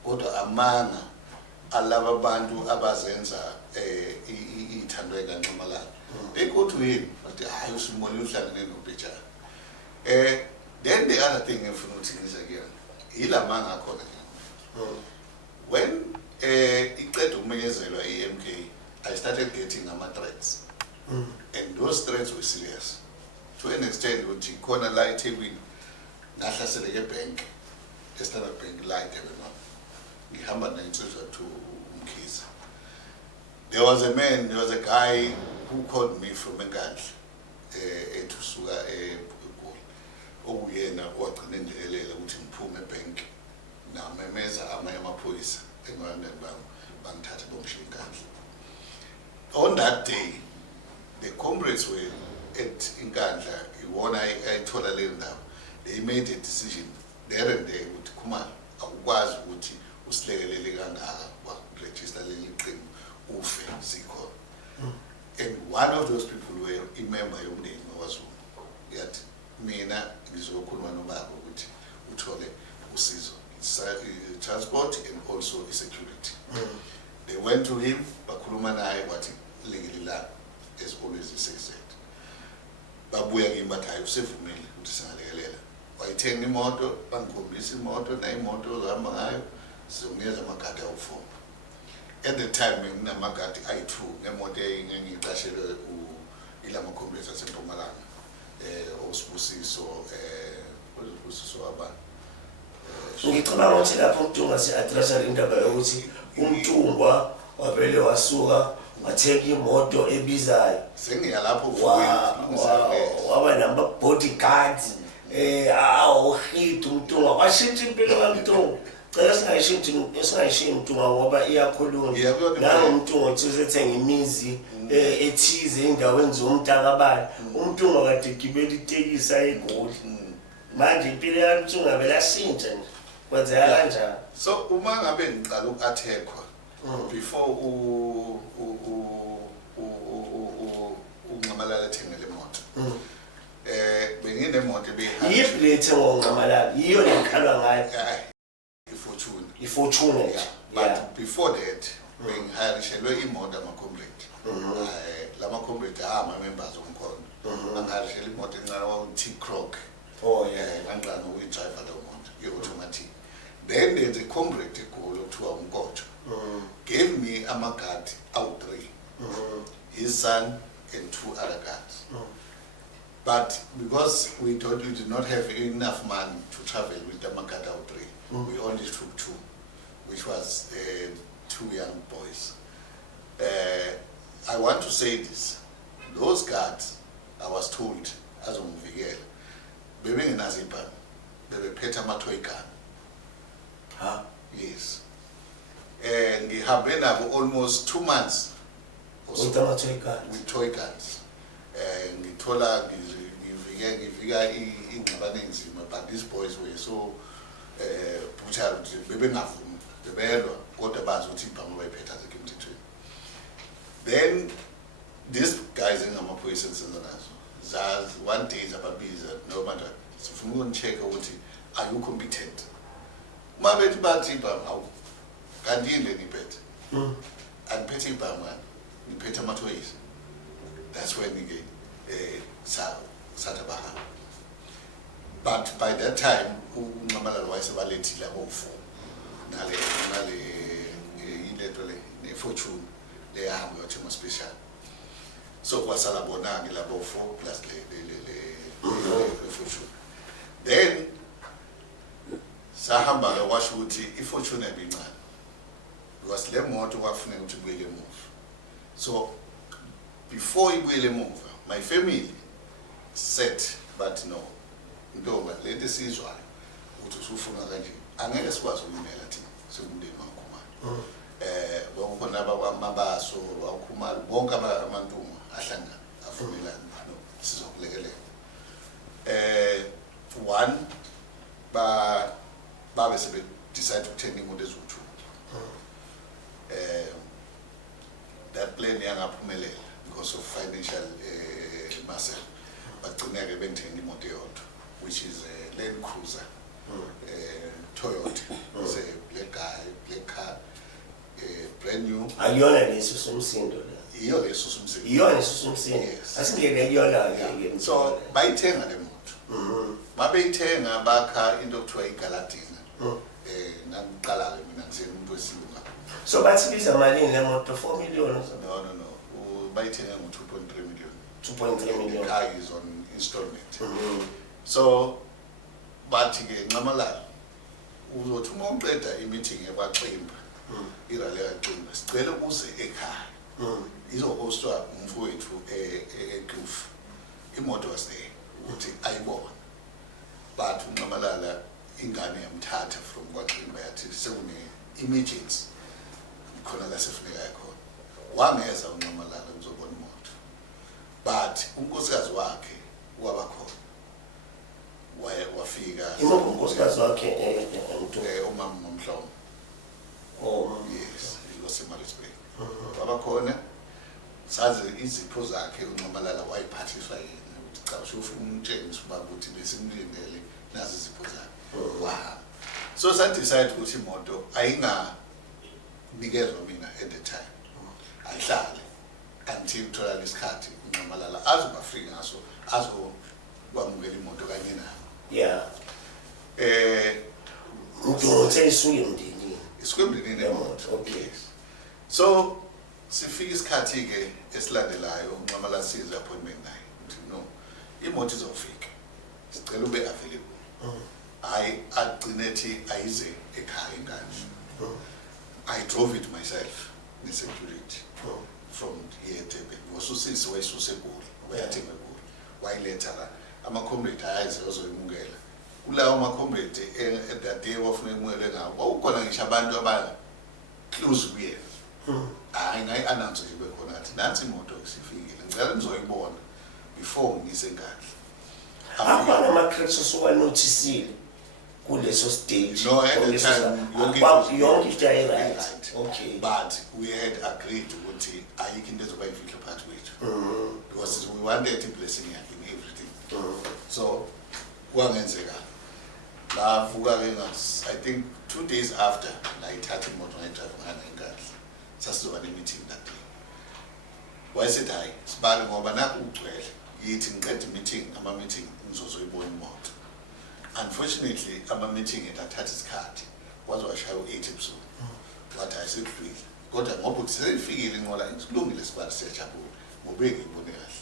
Kodwa amanga alaba abantu abazenza ithando ekanqamalanga. They go to him, but hayi usimole uhlangene nobhejana. Then the other thing engifuna ukuthi ngize ilamanga akhona. When iqeda ukumenyezelwa iMK, I started getting threats. And those threats were serious. To an extent, when she corner light eThekwini, nahlaseleke bank, Standard Bank light everyone. Ngihamba nensizwa to Mkhize. There was a guy who called me from Enkandla, eThusuka eGoli. Okuyena wagcina indilelela ukuthi ngiphume ebank. Namemeza amanye amaphoyisa engwandeni bangithatha bongishiya eNkandla. On that day, the comrades were at Nkandla, ayithola le ndawo. They made a decision there and there ukuthi Khumalo akukwazi ukuthi usilekelele kangaka waregister leli qembu ufe sikhona. And one of those people were a member yomndeni waZuma. Yathi mina ngizokhuluma nobaba ukuthi uthole usizo, transport and also security. They went to him, bakhuluma naye wathi lekelelana, as always he says that. Babuya kimi bathi hayi usevumile ukuthi singalekelela. Wayithenga imoto, bangikhombisa imoto nayimoto ozohamba ngayo, sizonikeza amagadi awu-4. At the time nginamagadi ayi-2 ngemoto engiyiqashelwe ilama comrades aseMpumalanga. osibusiso osibusiso wabani ngicabanga ukuthi lapho uMtungwa si-addressa le ndaba yokuthi uMtungwa wavele wasuka wathenga imoto ebizayo sengiya lapho waba nama-bodyguards awuhidi uMtungwa washintsha impilo kaMtungwa cela singayishiyi uMtungwa ngoba iyakhulunywa nangoMtungwa ukuthi usethenga imizi ethize endaweni zomntakabani uMtungwa kade egibela itekisi ayeGoli manje impilo yaMtungwa vele ashintsha nje kwenzeka kanjani so uma ngabe ngiqala uku-attack-wa before uNcamalala ethenge le moto benginemoto yiphi le ethengwa uNcamalala yiyo lekhalwa ngayo iFortune yeah. But before that bengiharishelwe imoto ama-comrade lama-comrade ama-members omkhondo angiharishele imoto encane wawu-T-Croc ngangiqala nokuyidrayiva leyo moto ye-automatic. Then there's a comrade eGoli okuthiwa uMkojo gave me amagadi awu-3 his son and 2 other guards but because we did not have enough money to travel with the amagadi awu-3 we only took 2 which was 2 young boys. I want to say this, those guards I was told as umvikela bebengenazo ibhamu bebephethe ama-toy gun. Yes. Ngihambe nabo almost 2 months with toy guns. Ngithola ngivika ingxabano enzima but these boys were so brutal ukuthi bebengavumi bebelwa kodwa bazi ukuthi ibhamu bayiphetha azikho emthethweni. Then these guys engamaphoyisa engisenza nazo one day zababiza noma nje sifuna ukunicheck ukuthi are you competent. Uma bethi bathi ibhamu awu kanti yini le niphethe andiphethe ibhamu ngiphethe amathoyisa. That's when ngike sathi bahamba. But by that time uNcamalala wayesebalethile abo-4 nale ileto le neFortune le yahamba yothenga special. So kwasala bona-ke labo-4 plus le Fortune. Then sahamba-ke washo ukuthi iFortune ayibincane because le moto kwafuneka ukuthi ibuyele emuva. So before ibuyele emuva my family said but no ntombi lento esizwayo ukuthi usufuna kanje angeke sikwazi ukuyimela thina sikumndeni waKhumalo. Kwakukhona abakwamabaso waKhumalo bonke amantungu ahlangana avumelana no sizokulekelela. One babe sebe decide ukuthenga imoto eziwu-2. That plan yangaphumelela because of financial muscle. Bagcina-ke bengithenga imoto eyodwa which is a Land Cruiser Toyota. It's a black car, brand new. Ayona leso somsindo la. Iyo leso somsindo. Iyona leso somsindo. Yes. Asingeke kuyona-ke. So bayithenga le moto. Babeyithenga bakha into okuthiwa igaladina. Nangiqala-ke mina ngisemuntu wesilunga. So bathi biza malini le moto 4 million? No. Bayithenga ngo-2.3 million. 2.3 million. The car is on installment. So bathi-ke Ncamalala uzothi uma uqeda i-meeting yakwaXimba irally yaXimba sicela ukuze ekhaya izohostwa umfowethu eGqofu. Imoto was there ukuthi ayibona but uNcamalala ingane yamthatha from kwaXimba yathi sekune-emergency khona la sefuneka khona. Wangeza uNcamalala ukuzobona imoto but unkosikazi wakhe waba khona wafika imuphi unkosikazi wakhe umama uMhlomo. Yes, iloseMaritzburg. Waba khona sazi izipho zakhe uNcamalala wayiphathiswa yena ukuthi cha usho umtshengisa ubaba ukuthi besimlindele nazi izipho zakhe. Wow. So sadecide ukuthi imoto ayinganikezwa mina at the time. Ayihlale until thola lesikhathi uNcamalala azobafika ngaso azokwamukela imoto kanye nayo. Yeah. Uthe isuke emndenini. Isuke emndenini emoto. Okay. So sifika isikhathi-ke esilandelayo uNcamalala size appointment naye. Uthi no imoto izofika sicela ube available hayi agcine ethi ayize ekhaya enkandla. I drove it myself ne-security from here Durban. Wasusisi wayisuse eGoli wayathenga eGoli wayiletha la ama-comrade ayazi azoyimukela kulawo ama-comrade at that day wafuna imukele ngawo kwaukhona ngisho abantu aba-close kuye hayi ngayi-announce nje bekhona athi nansi imoto isifikile ngicela nizoyibona before ngise enkandla. Akhona ama-cracks osuwanothisile kuleso stage. No, at the time yonke into right. Okay. But we had agreed ukuthi ayikho into ezoba yimfihlo phakathi kwethu because we wanted i-blessing yakhe in everything. So kwangenzeka lavuka-ke I think 2 days after layithatha imoto ngayidrayiva ngana enkandla sasizoba ne-meeting that day. Wayesethi hayi sibale ngoba naku ugcwele yithi ngiqeda i-meeting ama-meeting ngizozoyibona imoto. Unfortunately, ama-meeting athatha isikhathi waze washaya u-8 ebusuku wathi ayisekufile kodwa ngoba ukuthi seyifikile inqola kulungile sibali siyajabula ngobe ngiyibone kahle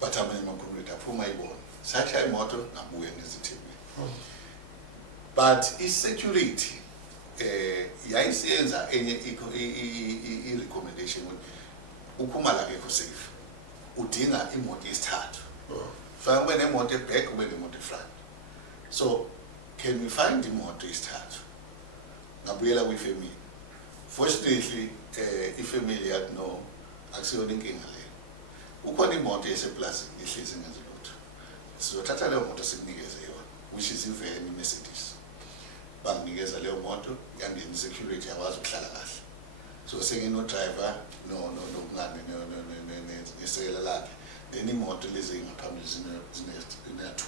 but amanye ama-community aphuma ayibona sashaya imoto ngabuye ngezithebeni. But i-security yayisiyenza enye i-recommendation ukhumala akekho safe udinga imoto yesithathu fanele ube nemoto eback ube nemoto efront. So can we find imoto yesithathu ngabuyela kwifamily. Fortunately ifamily yathi no akusiyona inkinga leyo ukhona imoto yeseplasini ehlezi ngenze lutho sizothatha leyo moto sikunikeze yona which is i-van i-Mercedes. Banginikeza leyo moto yangena i-security yakwazi ukuhlala kahle. So sengino-driver nokungane nesekela lakhe then imoto lezi ngaphambili zine-2.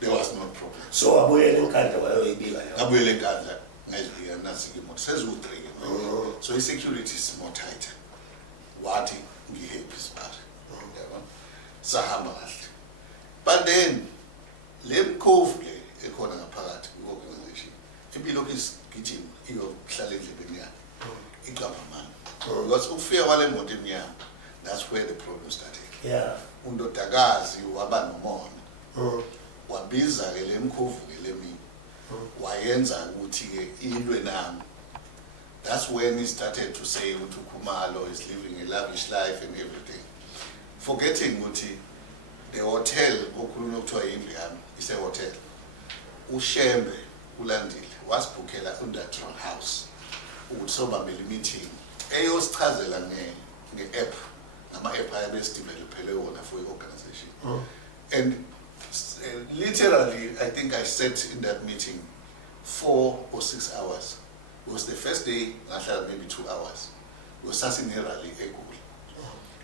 There was no problem. So wabuyela enkandla wayoyibika leyo. Ngabuyela enkandla ngayibika nasi imoto seziwu-3. So i-security is more tighter. Wathi ngi-happy sibari. Yabona? Sahamba kahle. But then le mkhovu le ekhona ngaphakathi kwi-organization impilo isigijima iyohlala endlebeni yakhe iqapha mani. Because ukufika kwale moto emnyama that's where the problem started. Yeah. Undodakazi waba nomona wabiza-ke le mkhovu-ke lemini wayenza ukuthi-ke ilwe nami. That's when he started to say ukuthi uKhumalo is living a lavish life and everything, forgetting ukuthi the hotel okhulunywa ukuthiwa yindlu yami is a hotel. uShembe ulandile wasibhukhela u-Datron House ukuthi sobambela i-meeting eyosichazela nge-app nama-app ayabesidevelophele wona for i-organization. And literally I think I sat in that meeting 4 or 6 hours. It was the first day ngahlala maybe 2 hours. We were sitting in rally eGoli.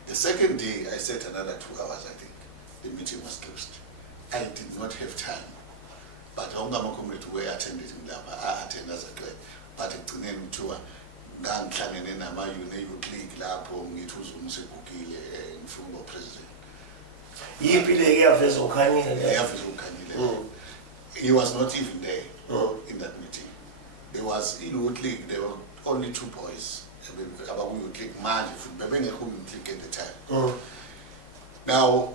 The second day I sat another 2 hours. I think the meeting was closed. I did not have time. But ama-community were attended lapha attend as a club. But ekugcineni kuthiwa ngangihlangene nama-youth league lapho ngithi uZuma usegugile ngifuna ukuba president. Yiphi le yaveza ukhanyile le? Yaveza ukhanyile. He was not even there in that meeting. There was in youth league, there were only 2 boys. About youth league manje futhi bebengekho youth league at the time. Now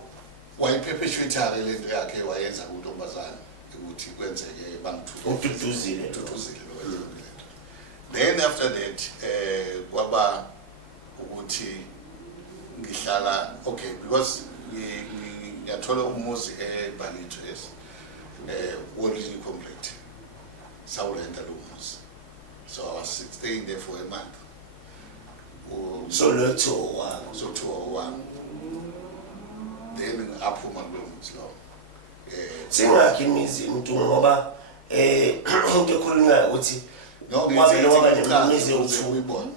why perpetuator le nto yakhe wayenza kuntombazana ukuthi kwenzeke Ututuzile. Then after that kwaba ukuthi ngihlala okay because ngiyathola umuzi eBalito Worldly Complete sawurenta lo muzi. So I was staying there for a month. So lo tour one. Then aphuma kulo muzi lo. Singakhi imizi umuntu ngoba into ekhulunywa ukuthi wabe waba nemizi uyibona.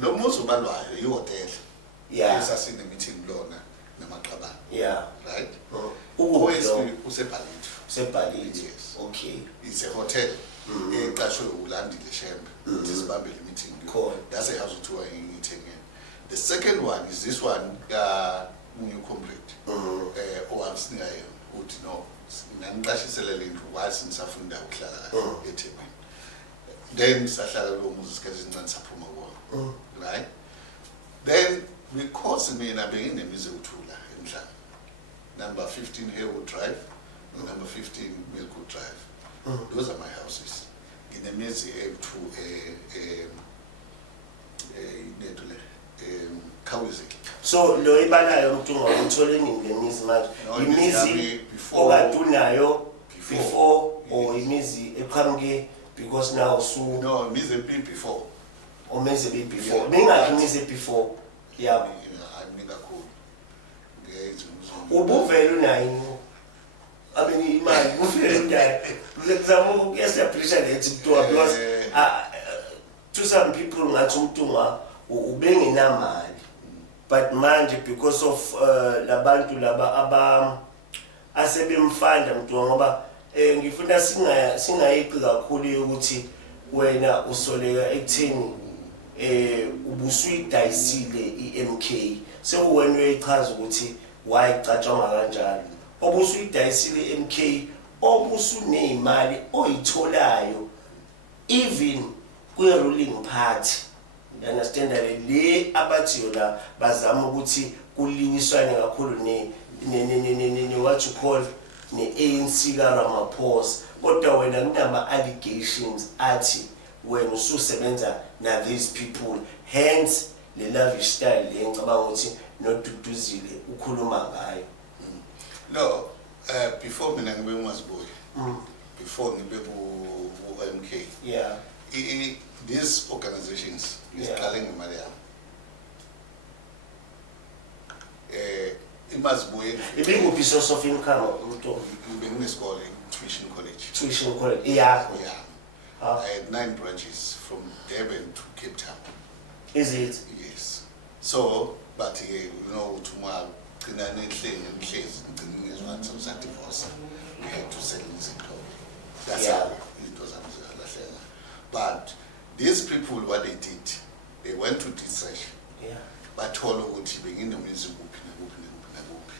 Lo muzi ubalwayo ihotel. Yeah. Esasine meeting lona namaqabane. Yeah. Right? Usebhalito. Sebhalito. Yes. Okay. It's a hotel. Eqashwe ulandile Shembe. Sisibambele meeting. That's a house tour in meeting. The second one is this one new complete. Owasingayo uthi no ngiqashisele le ndlu wathi nisafunda ukuhlala eThekwini. Then sahlala lo muzi isikhathi esincane saphuma kuwo. Right? Then because mina benginemizi uthula emhlanje. Number 15 Haywood Drive, number 15 Milkwood Drive. Those are my houses. Nginemizi e2 nedule Khawizile. So lo ibalayo Mtungwa uthole nini lemizi manje? Imizi okadunayo before or imizi eqhamuke because now so no imizi before or imizi before ninga imizi before yabo aminga kakhulu ngezo ubuvela unayo abeni imali kufike njani ngizama ukuyesappreciate Mtungwa because to some people ngathi Mtungwa ubengenamali but manje because of labantu laba asebemfanda Mtungwa ngoba ngifuna singayiqi kakhulu ukuthi wena usoleka ekutheni ubusuyidayisile iMK sekuwena uyichaza ukuthi wayicatshwa kanjalo obusuyidayisile iMK obusunezimali oyitholayo even kwe ruling party understand le abathi yona bazama ukuthi kuliwiswane kakhulu ne what you call ne-ANC kaRamaphosa kodwa wena kunama allegations athi wena ususebenza na these people hence le lavish style le ngicabanga ukuthi noDuduzile ukhuluma ngayo. No, before mina ngibe uMazibuye before ngibe ku-MK yeah these organizations iqale ngemali yami iMazibuye ibikuphi source of income umuntu benginesikole tuition college yeah I had 9 branches from Durban to Cape Town. Is it? Yes. So but you know tomorrow we had to sell this income. That's how it was. But these people, what they did, they went to research. Yeah. But all of what in the music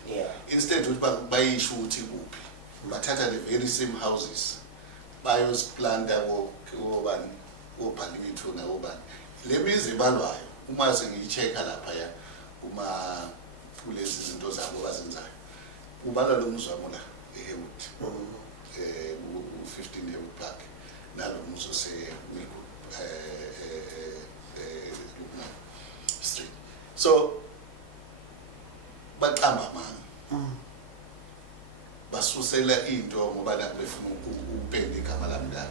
yeah. Instead of buying shooting but at the very same houses, bios plan that open to na open. Let me see balwa. Umazi ngicheka lapha ya uma kulezi zinto zabo bazenzayo. Ubala lo muzwa la eHaywood. 15 Haywood Park. Nalo muzo se street. So baqamba manga. Basusela into ngoba la befuna upende igama lami la.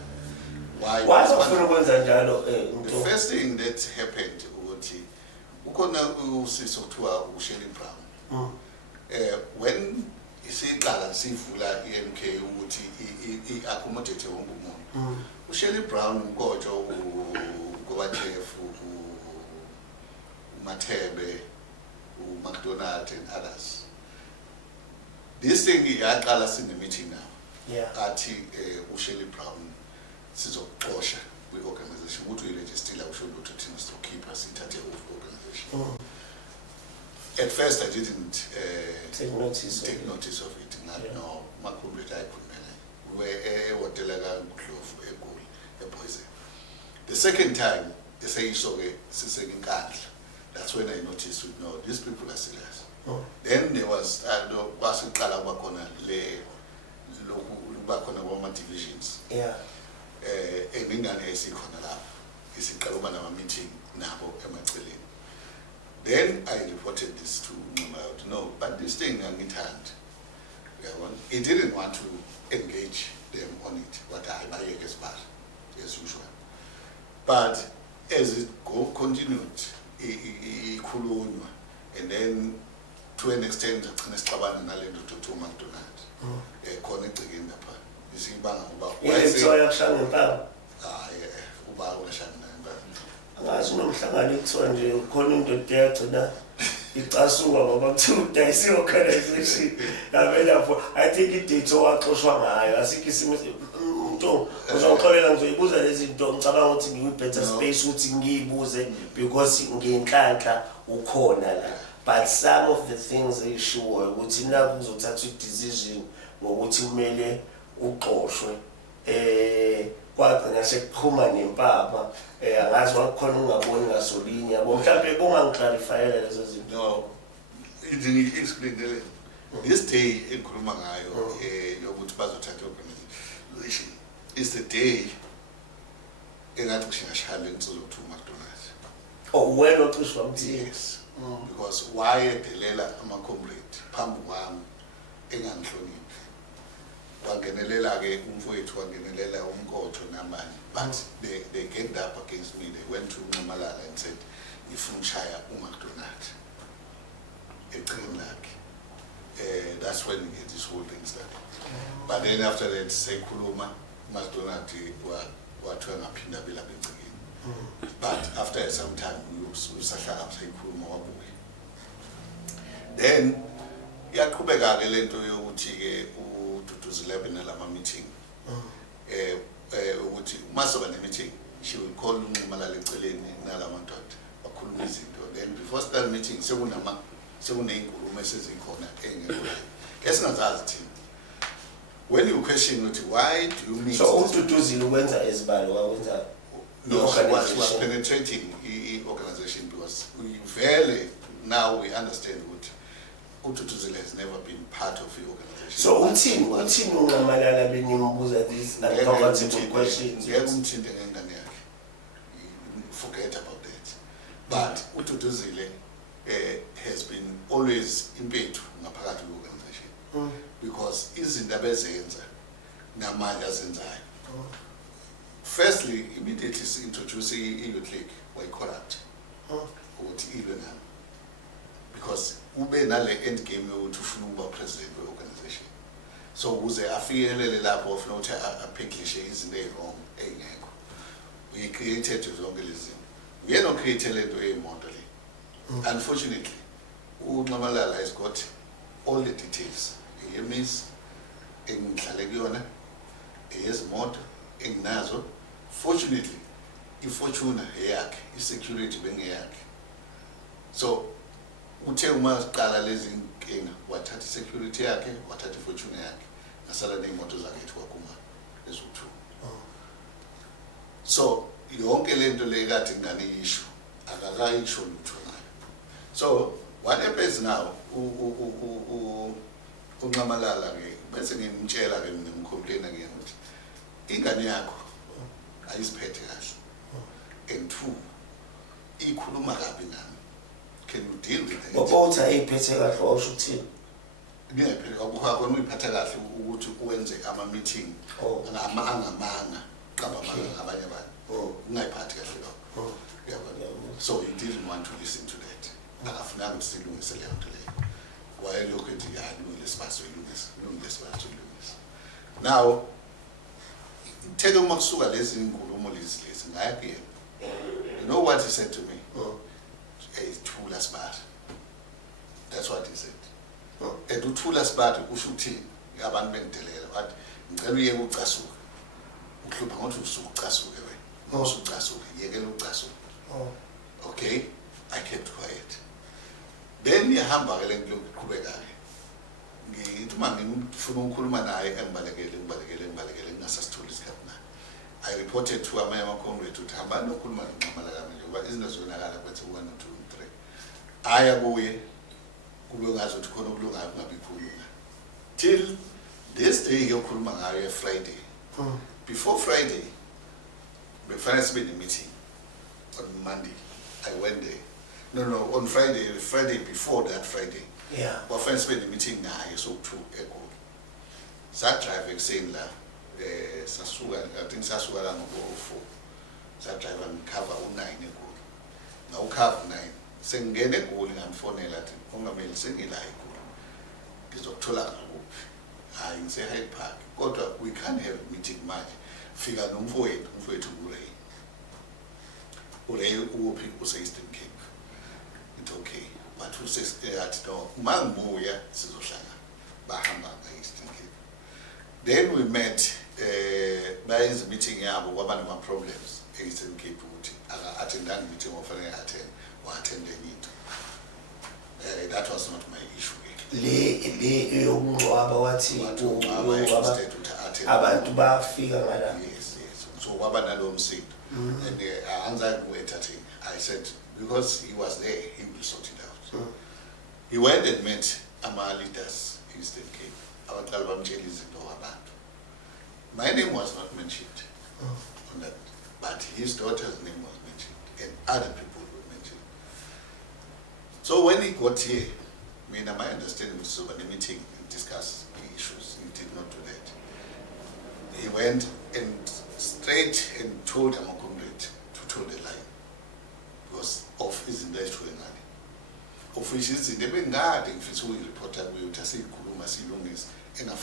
Why bafuna ukwenza njalo the first thing that happened ukuthi ukhona usisi okuthiwa uShelly Brown when isiqala sivula iMK ukuthi i-accommodate wonke umuntu uShelly Brown uMkojo ngoba chef uMathebe uMcDonald and others this thing yaqala sine meeting now athi uShelly Brown sizoxosha kwi-organization ukuthi uyirejistile usho ukuthi thina sizokhipha sithathe organization. At first I didn't take notice of it. No, my computer I couldn't. We were hotel a poison. The second time they say it's okay, that's when I noticed no, these people are serious. Then there was divisions. Yeah. Engingane esikhona lapho isiqala nama meeting nabo emaceleni. Then I reported this to Nxumalo. No, but this thing angithandi. He didn't want to engage them on it, but I buy as bad as usual. But as it continued, ikhulunywa, and then to an extent ngicabana nalento to McDonald. Connect again lapha. Isibanga uba wayesayashanga impaba. Uba uyashanga impaba. Angazi nomhlangano ekuthiwa nje khona indoda yagcina icasuka ngoba kuthiwa udayise organization yavela for I think idate owaxoshwa ngayo asikho isimo umuntu uzoxolela ngizoyibuza lezi zinto ngicabanga ukuthi ngiyi-better space ukuthi ngiyibuze because ngenhlanhla ukhona la but some of the things eyishiwoyo ukuthi naku kuzothatha i-decision ngokuthi kumele uxoshwe kwagcina nasekuqhuma nempama angazi wakhona ungaboni ngasolinye yabo mhlawumbe bongangiclarifyela lezo zinto. No, idingi explain this day engikhuluma ngayo yokuthi bazothatha organization is the day engathi kushingashaya insizwa ukuthi uMcDonald's. Oh wena oxishwa mthi. Yes. Because why edelela ama-comrade phambi kwami engangihloniphi. Wangenelela ke umfowethu wangenelela umkotho namanye, but they ganged up against me. They went to Nxamalala and said ifuna ushaya uMcDonald's eqini lakhe. That's when we get this whole thing started. But then after that sekhuluma uMcDonald's wathiwa ngaphinda belapha eqini. But after some time usahlala sekhuluma wabuye. Then yaqhubeka ke lento yokuthi ke uDuduzile nalama meeting ukuthi masoba ne meeting she will call uNxamalala eceleni nalama ndoda bakhuluma izinto. Then before start meeting sekuneyinkulumo esezikhona engekho esingazazi thina. When you question ukuthi why do you meet, so uDuduzile wenza ezibalo wakwenza no, she was penetrating the organization because we very now we understand what uDuduzile has never been part of the organization. So uthini uNxamalala benimbuza these uncomfortable questions? Ngeke ngengane yakhe. Forget about that. But uDuduzile has been always impethu ngaphakathi kwe-organization because izinto abezenza namanje azenzayo. Firstly, immediately introduce i-youth league why corrupt ukuthi ilwe nami because ube nale end game yokuthi ufuna ukuba president we-organization, so ukuze afikelele lapho ufuna ukuthi apheklishe izinto eyi-wrong ey'ngekho. We created zonke lezi zinto. Uyena ocreate lento eyimoto le. Unfortunately uNxamalala has got all the details. Eyemis engihlale kuyona eyezimoto enginazo. Fortunately iFortuna eyakhe isecurity bengeyakhe, so uthe uma siqala lezi inkinga wathatha security yakhe wathatha iFortuna yakhe ngasala neimoto zakhe kwakhuma ezo2. So yonke lento le kade ngani issue akakayisho lutho ngayo. So what happens now uNxamalala ke bese ngimtshela ke ngimcomplain ukuthi ingane yakho ayisiphethe kahle and 2 ikhuluma kabi nami. Can you deal with that? Bopotha ayiphethe kahle washo ukuthini? Ngiyaphethe akukho uyiphatha kahle ukuthi uwenze ama meeting angamanga qaba abanye abantu ungayiphathi kahle lokho. So he didn't want to listen to that. Akafunanga ukuthi silungise leyo nto leyo. Wayelokhu ethi yalungile sibaso ilungise. Now take uma kusuka lezi inkulumo lezi ngaya kuye. You know what he said to me? Thula Sibari. That's what he said. Uthula Sibari usho ukuthi abantu bengidelela wathi ngicela uye ucasuka. Uhlupha ngothi usucasuke wena. Usucasuke yekela ucasuka. Okay, I kept quiet. Then yahamba ke lento lokuqhubeka ke. Ngithi uma ngifuna ukukhuluma naye engibalekele ngingasasitholi isikhathi naye. I reported to amanye ama-comrade ukuthi hambani nokhuluma noNxamalala njengoba izinto zibonakala kwenze 1 2 3. Aya kuye kube ngazi ukuthi khona okulungayo kungabi khuluma. Till this day yokhuluma ngayo Friday. Before Friday, before I made a meeting on Monday, I went there. No, on Friday before that Friday. Yeah. But friends made a meeting now, so to echo. That driver saying that Sasuga, I think Sasuga and go 4. That driver cover 9 echo. Now cover 9. Sing get a goal and phone Latin. Ongamil sing it like is Octola. I say Hyde Park. Go to we can't have a meeting much. Figure no void to Urey Upi was Eastern Cape. It's okay. But who says at no Mangoya Sizoshana, Bahama Eastern Cape. Then we met by the meeting here about one of my problems, Eastern Cape attend that meeting of attend or attend the meeting. That was not my issue. Abantu bafika ngala. Yes. So kwaba nalo msindo. And angizazi wethathini. I said because he was there, he will sort it out. He went and met ama leaders in Eastern Cape. Abaqala bamtshela izinto abantu. My name was not mentioned on that, but his daughter's name was mentioned, and other people were mentioned. So when he got here, my understanding was over the meeting and discuss the issues. He did not do that. He went and straight and told Amakumret to toe the line because of his investment. Of which is the Bengadi, if it's reporter, we would say Kuluma Silungis and a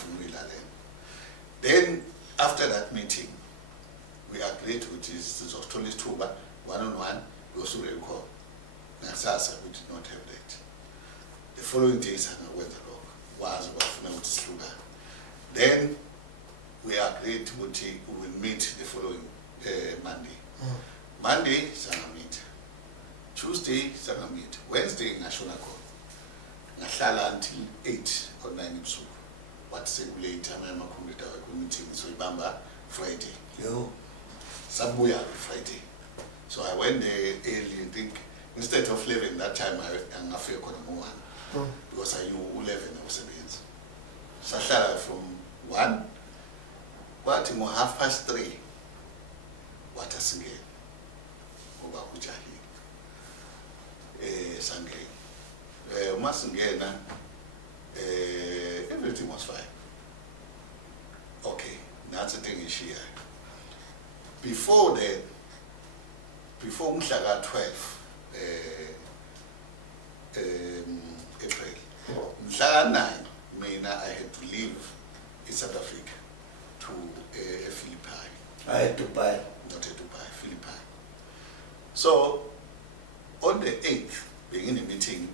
Then after that meeting, we agreed with his Zostolis Tuba, one-on-one, we also recall. Nasasa, we did not have that. The following days, I went along, was about Sluga. Then we agreed we will meet the following Monday. Monday, Sanga meet. Tuesday, Sanga meet. Wednesday, National Call. Nahlala until 8 or 9 ebusuku. What circulate ama computer meeting so ibamba Friday. Yo. Sabuya Friday. So I went there early, I think instead of 11 that time I feel one because I knew 11 I was against. So I started from 1 but more 3:30 what a single over Ujahi Sangay. Masangena everything was fine. Okay, that's the thing is here. Before that, before Mshaga 12 April, Mshaga 9, I had to leave in South Africa to Philippines. I had to buy. Not to buy, Philippines. So, on the 8th, being in a meeting,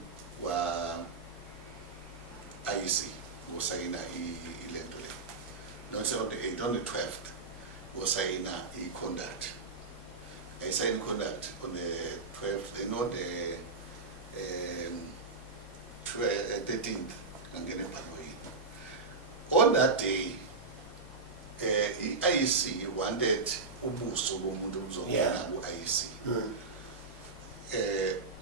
IEC was saying electorally. Not on the 8th, on the 12th, was saying conduct. I signed conduct on the 12th, and on the 13th, on that day, IEC wanted ubuso bomuntu uzongena ku-IEC.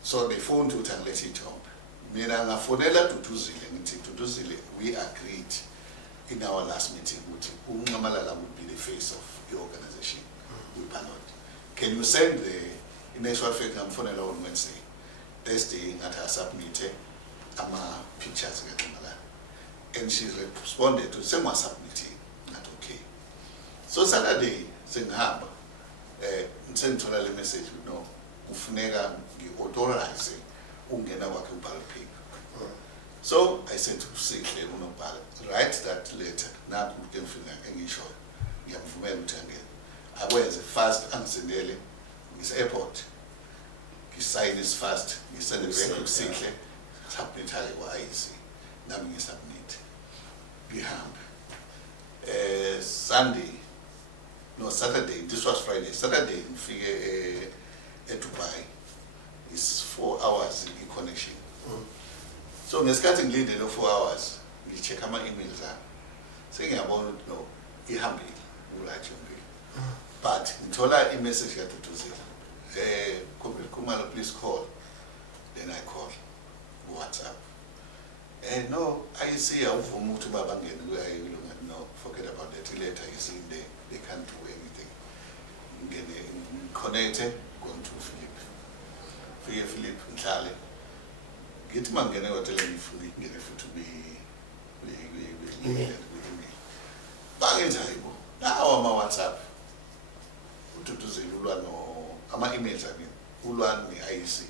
So they phoned to and let it up. Mina ngafonela Duduzile ngithi Duduzile, we agreed in our last meeting ukuthi uNgamalala would be the face of the organization. We cannot. Can you send the initial fact ngafonela on Wednesday? Thursday ngathi submit ama pictures ngaMalala. And she responded to same was submitting. Not okay. So Saturday sengihamba ngithola le message no kufuneka ngi-authorize ungena kwakhe ubhala paper. So I said to Sihle unobhala, write that letter naku ngifika engishoyo ngiyamvumela ukuthi angene akwenze fast angisendele ngise-airport ngisayine is fast ngisende back kuSihle submit-ale kwa-IEC nami ngisubmit ngihamba Saturday, this was Friday. Saturday, ngifike Dubai. It's 4 hours in connection. So ngesikhathi ngilindele 4 hours, ngicheck ama emails ami. Sengiyabona ukuthi no, ihambile, uright yonke. But ngithola i-message kaDuduzile. Kumalo, please call. Then I call WhatsApp. No, I see awuvuma ukuthi baba ngene kuyayilunga. No, forget about that. Later you see they can't do anything. Connected, going to Philip. Philip, Nhlale. Get man ngene hotel ngifuna ngene futhi be bangenzayo. Nawo ama WhatsApp. Ududuzile ulwa no ama emails ami. Ulwa ne-IEC.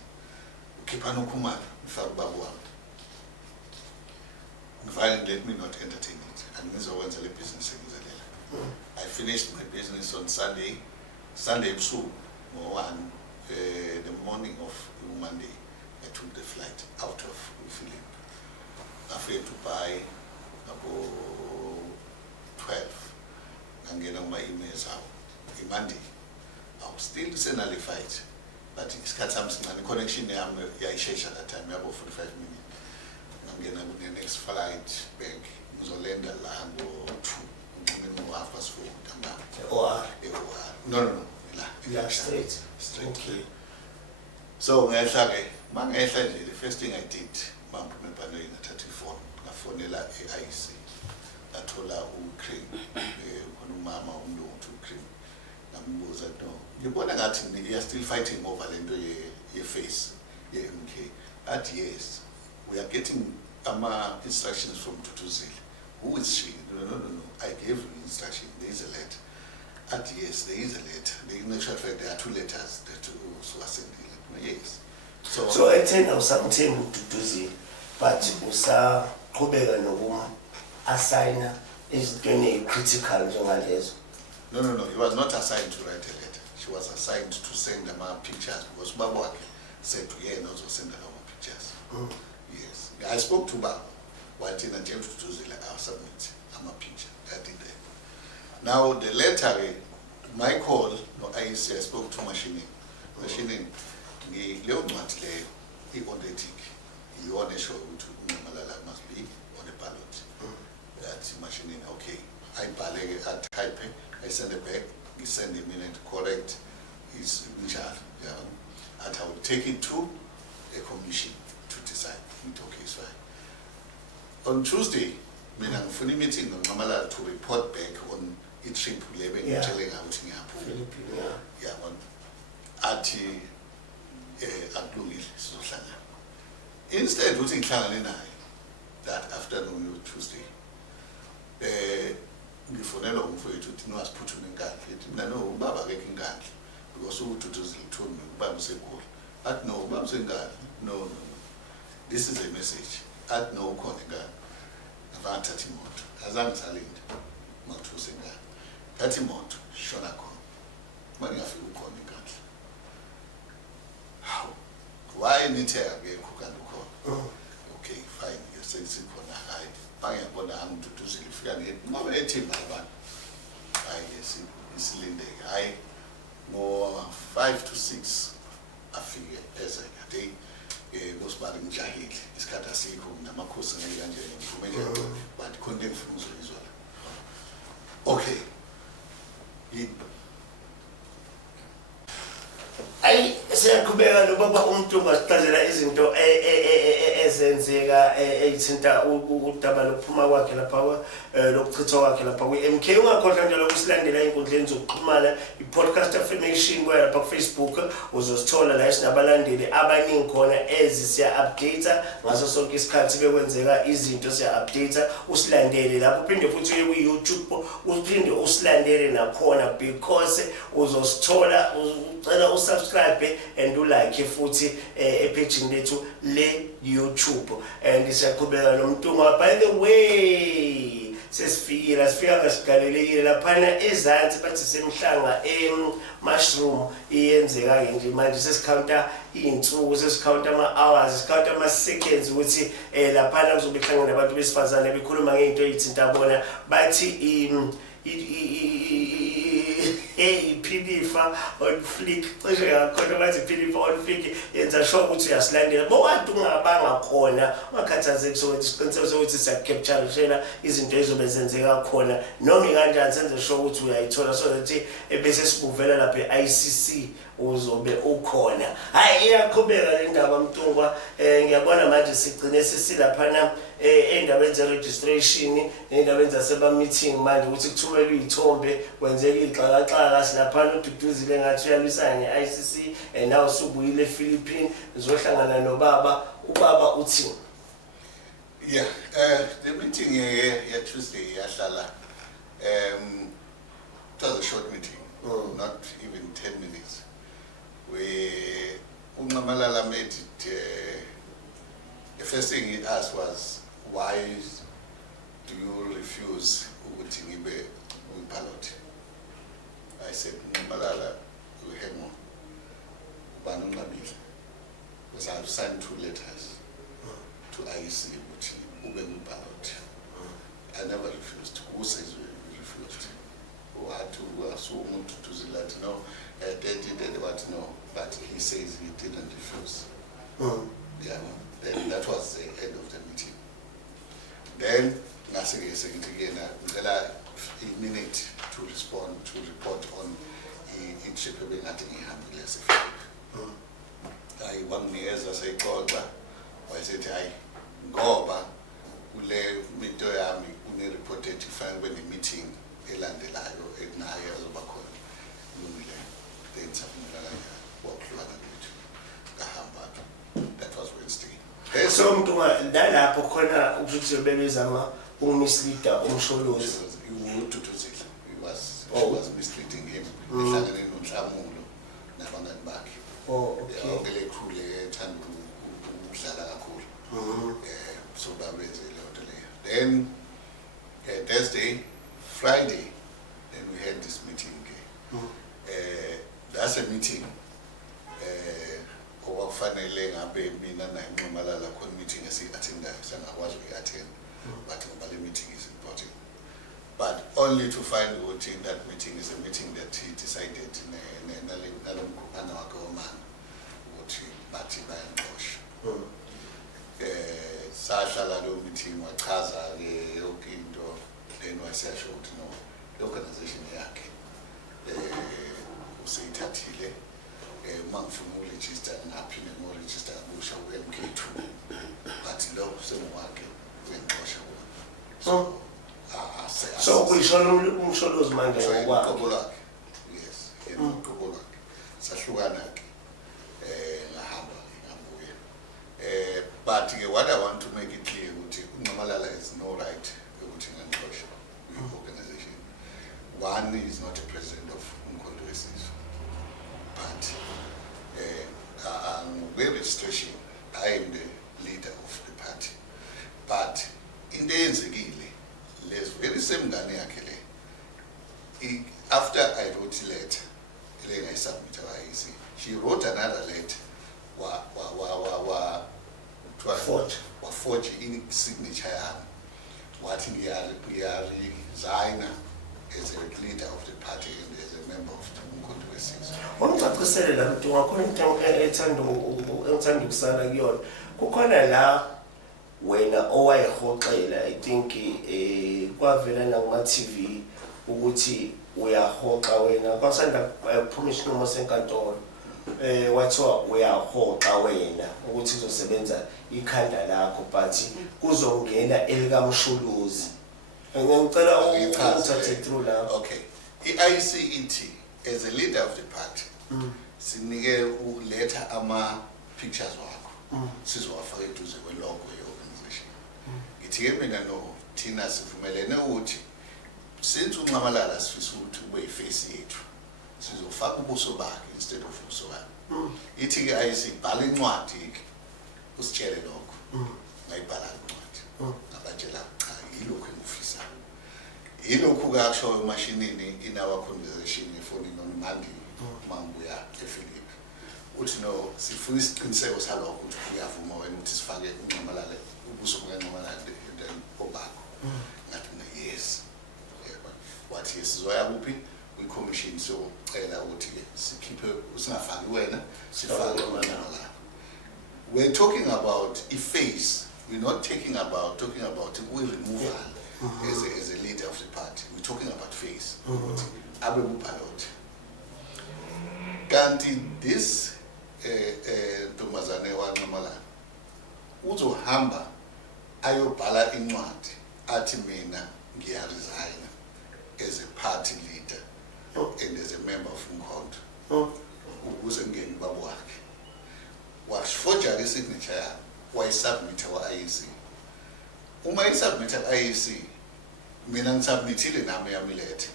Ukhipha nokhumala mfaka ubaba wami. Let me not entertain it. And this is a business. I finished my business on Sunday ebusuku the morning of Monday. I took the flight out of Philip. After Dubai, about 12. And get on my emails out. Monday, I was still sending a fight, but it's got something and the connection there. I'm at that time. About 45 minutes. I'm getting the next flight back. Mzolenda lango 2. ngo4:30 OR. No. Yeah, straight. Straight. Okay. So ngehla ke, mangehla nje the first thing I did, mangiphume ebhaneni ngathatha ifoni, ngafonela eIC. Ngathola uCream, khona umama umlungu uCream. Ngambuza no. Ngibona ngathi you are still fighting over lento ye-face ye-MK. Athi yes. We are getting instructions from Tutuzile. Who is she? No. I gave you instruction. There is a letter. Athi yes, there is a letter. In actual fact, there are 2 letters that were sent. Yes. So ethena usamthemba uDuduzi but usaqhubeka assigna izintweni critical njengalezo. No. He was not assigned to write a letter. She was assigned to send them pictures because Baba Wake said to her and also send them pictures. Yes. I spoke to Baba. While Tina James to I'll submit picture. I did that. Now the letter, my call, I spoke to Machine. Machine, the ncwadi leyo i-authentic iyona esho ukuthi uNomalala must be on the ballot. That's Machine. Okay. Ayibhale ke type, I send it back, he send him in and correct his njalo. And I will take it to a commission to decide. Okay, it's fine. On Tuesday, mina ngifuna i-meeting noNomalala to report back on i-trip le bengitshelenga ukuthi ngiyaphuma. Yabona. Athi akulungile sizohlangana. Instead ukuthi ngihlangane naye that afternoon Tuesday. Ngifonela umfowethu uthi no asiphuthume enkandla. Ethi mina no ubaba akekho enkandla because uTutuzile told me ubaba useGoli. Athi no ubaba usenkandla. No. This is a message. Athi no ukhona enkandla. Ngabathatha imoto. Azange salinde. Mawuthi usenkandla. Thatha imoto shona khona. Manje ngafika ukhona enkandla. How? Why nithi akekho kanti ukhona? Okay, fine. You say sikhona hayi. Bangiyabona angiduduzile fika ngoba ethimba abantu. Hayi isilindeke. Hayi ngo 5 to 6 afike ezekade ngosibali ngijahile isikhathi asikho namakhosi ngeke kanjena ngivume nje but konke ngifuna ukuzizwa. Okay. Ayi siyaqhubeka nobaba umuntu ngasichazela izinto ezenzeka ezithinta udaba lokuphuma kwakhe lapha lokuchithwa kwakhe lapha kwi-MK. Ungakhohlwa njalo ukusilandela inkundleni zokuxhumana i-podcast affirmation kwela lapha ku-Facebook uzosithola la sinabalandeli abaningi khona siya-update ngaso sonke isikhathi bekwenzeka izinto siya-update. Usilandele lapho uphinde futhi uye ku-YouTube uphinde usilandele nakhona because uzosithola ucela usubscribe and ulike futhi epage lethu le YouTube and siyaqhubeka noMntungwa. By the way sifika ngasigalelekile laphana ezansi bathi semhlanga mushroom iyenzeka ke nje manje sesicounta insuku sesicounta ama-hours sesicounta ama-seconds ukuthi laphana kuzobe kuhlangana nabantu besifazane bekhuluma ngento ezithinta bona bathi iphilifa on flick cishe ngakhona bathi iphilifa on flick yenza sure ukuthi uyasilandela bowathi ungabanga khona ungakhathazeki sokuthi isiqiniseko sokuthi siyacaptureshela izinto ezobe zenzeka khona noma kanjani senze sure ukuthi uyayithola so that bese sikuvela lapha e-ICC uzobe ukhona. Hayi iyaqhubeka le ndaba Mntungwa. Ngiyabona manje sigcine sisilaphana endabeni ze-registration endabeni zaseba-meeting manje ukuthi kuthumelwe iy'thombe kwenzeka iy'xakaxaka silaphana uDuduzile ngathi uyalwisana ne-ICC and now usubuyile ePhilippine uzohlangana nobaba. Ubaba uthini? Yeah, the meeting Tuesday yahlala it was a short meeting, not even 10 minutes. Unomalala made it, the first thing he asked was, why do you refuse Ugutingibe ballot? I said, Unomalala, we hang on. Because I've signed 2 letters to IEC, which Ube ballot. I never refused. Who says we refused? Who had to assume to Zilati? No, they did what? No, but he says he didn't refuse. Yeah, then that was the end of the meeting. Then, nothing is again, a minute to report on i-trip ebengathi ngihambile yasePhilip. Hayi wanginikeza seyixoxa wayesethi hayi ngoba kule minto yami une-report ethi kufanele kube ne-meeting elandelayo ekunaye azoba khona kulungile then savumelana wakuhlukana kwethu ngahamba-ke. That was Wednesday. So umuntu nalapho khona ukuthi bebezama ukumisleada umsholozi. She was misleading him. Ehlangene noNhlamulo nabangani bakhe. Oh, okay. Yonke le crew le ethanda ukudlala kakhulu. So babenze leyo nto leyo. Then Thursday, Friday, then we had this meeting. That's a meeting. Okwakufanele ngabe mina naye Nxumalala khona meeting esi-attendayo sangakwazi uyi-attend, but ngoba le meeting is important. But only to find ukuthi that meeting is a meeting that he decided nalo mkhuphana wakhe womama ukuthi bathi bayangixosha. Sahlala leyo meeting wachaza-ke yonke into, then waseyasho ukuthi no, le organization yakhe useyithathile. Uma ngifuna ukurejista ngingaphinde ngorejista kabusha ku-MK2, but lo sengowakhe uyangixosha wona. So kuyishona umsholozi manje ngokwakhe. Ngokwakhe. Yes, ngokwakhe. Sahlukana-ke ngahamba ngabuya. But what I want to make it clear ukuthi uNxumalala has no right ukuthi ngangixosha kwi-organization. One, is not a president of Umkhonto weSizwe, but registration, I am the leader of the party. But in the eyenzekile, les very same ngane yakhe le, after I wrote a letter, I submitted to IEC, she wrote another letter, forge in signature yami, wathi ngiyaresign as a leader of the party and as a member of the Umkhonto weSizwe. Ungicacisele la mntu ngakhona into ethanda ukusala kuyona. Kukhona la wena owayehoxela, I think kwavela nakuma-TV ukuthi uyahoxa wena. Kwasanda kuphuma isinqumo senkantolo. Wathiwa uyahoxa wena ukuthi uzosebenza ikhanda lakho but kuzongena elikaMshuluzi. Ngicela ukuthathe through la. Okay. I-ICET as a leader of the party, sinike uletha ama-pictures wakho, sizowafaka eduze kwelogo ye-organization. Ngithi-ke mina no thina sivumelene ukuthi since uNxumalala sifisa ukuthi ube yi-face yethu, sizofaka ubuso bakhe instead of ubuso bakhe. Ithi-ke ayisibhala incwadi-ke usitshele lokho. Ngayibhala incwadi ngabatshela cha yilokhu engikufisayo. Yilokhu-ke akushoyo emashinini in our conversation efonini noMandi mangibuya ePhilip. Uthi no sifuna isiqiniseko salokho ukuthi uyavuma wena ukuthi sifake uNxumalala ubuso bukaNxumalala obakho. Ngathi mina yes. Wathi sizoya kuphi kwi-commission socela ukuthi-ke sikhiphe usingafaki wena sifake uNxumalala. We're talking about a face. We're not talking about we removal as a leader of the party. We're talking about face. Abe Bupalot. Kanti this Ntombazane waNxumalala uzohamba ayobhala incwadi athi mina ngiyaresign as a party leader and as a member of Umkhonto ukuze ngene babo wakhe. Wasforja isignature yakhe wayisubmit kwa-IEC. Uma isubmit kwa-IEC, mina ngisubmithile nami yami lethe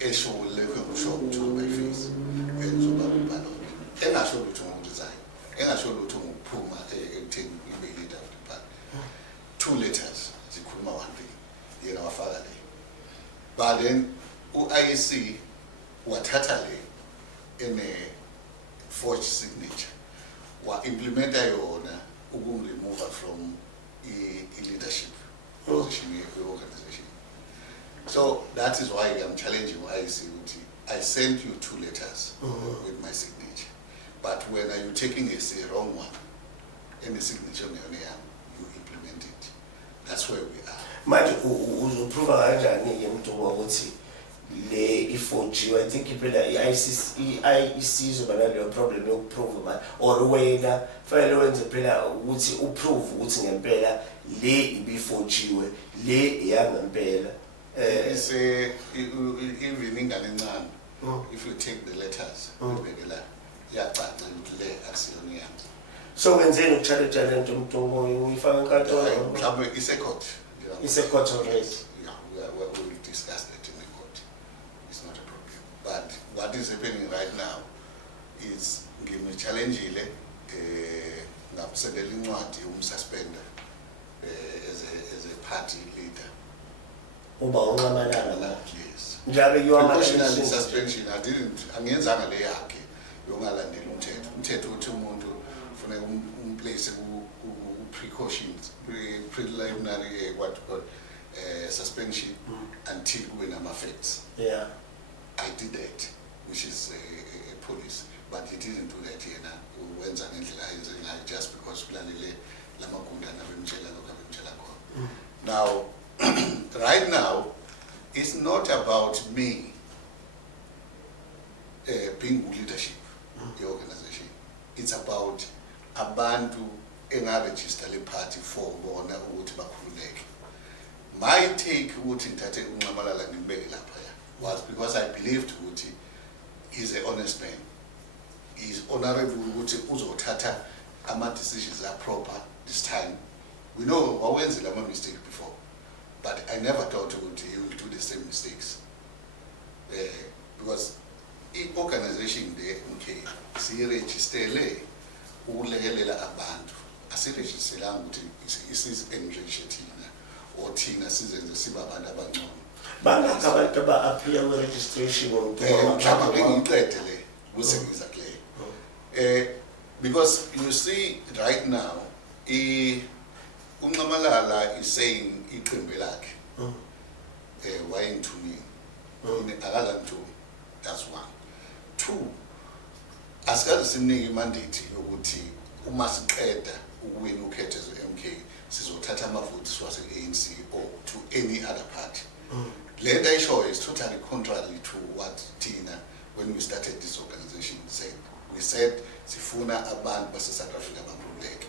esho lekho ngisho ukuthi by-face enzoba ubhalona. Engasho lutho ngokuresign, engasho lutho ngokuphuma ekutheni ibe leader of the party. 2 letters zikhuluma one thing, yena wafaka le. But then u-IEC wathatha le in a forged signature wa-implementa yona remove from leadership position in the organization. So that is why I'm challenging IEC. I sent you 2 letters with my signature, but when are you taking a wrong one and the signature you implement it? That's where we are. manje uzoprova kanjani ke Mdungu ukuthi le i-4G I think phela isizwe banaleyo problem yokuprove manje or wena fanele wenze phela ukuthi uprove ukuthi ngempela le ibi-4G we le iyangempela It's even ingane encane. If you take the letters, ubekela iyacaca ukuthi le akusiyona yami. so wenzeni ukuchallenge lento Mdungu uyifaka enkantolo Mhlawumbe isecourt. isecourt already Yeah, we will discuss that in the court. It's not a problem. But what is happening right now is ngimchallenge-ile ngabusendela incwadi umsuspender as a party leader. uba unqamalanga Yes. njabe Precautionary suspension angiyenzanga le yakhe yongalandela umthetho. Umthetho uthi umuntu kufanele umplace precautions preliminary suspension until kube nama-facts. yeah I did that, which is a police, but he didn't do that yena wenza ngendlela ayenze ngayo just because kulalele lamagunda nabemtshela lokho abemtshela khona. Now right now it's not about me being leadership the organization. It's about abantu engaregister le party for bona ukuthi bakhululeke. My take ukuthi ngithathe uNxamalala ngibeke lapha was because I believed ukuthi he's an honest man. He's honorable ukuthi uzothatha ama decisions are proper this time. We know wawenzile ama mistakes before, but I never thought ukuthi he will do the same mistakes. Because the organization there siyiregistele ukulekelela abantu. Asiregistrelanga ukuthi isizenje thina or thina sizenze siba abantu abangcono. bangaka abantu aba-appear kwe-registration Mhlawumbe ngiqede le kusengiza kule. Because you see right now uNxamalala is saying iqembu lakhe wayengithumile akalanthumi. That's one. Two, asikaze simnike imandate yokuthi uma siqeda ukuwina ukhetho ze-MK sizothatha amavoti siwase ANC or to any other party. Lenda ayishoyo is totally contrary to what Tina, when we started this organization, said. We said sifuna abantu base South Africa bakhululeke.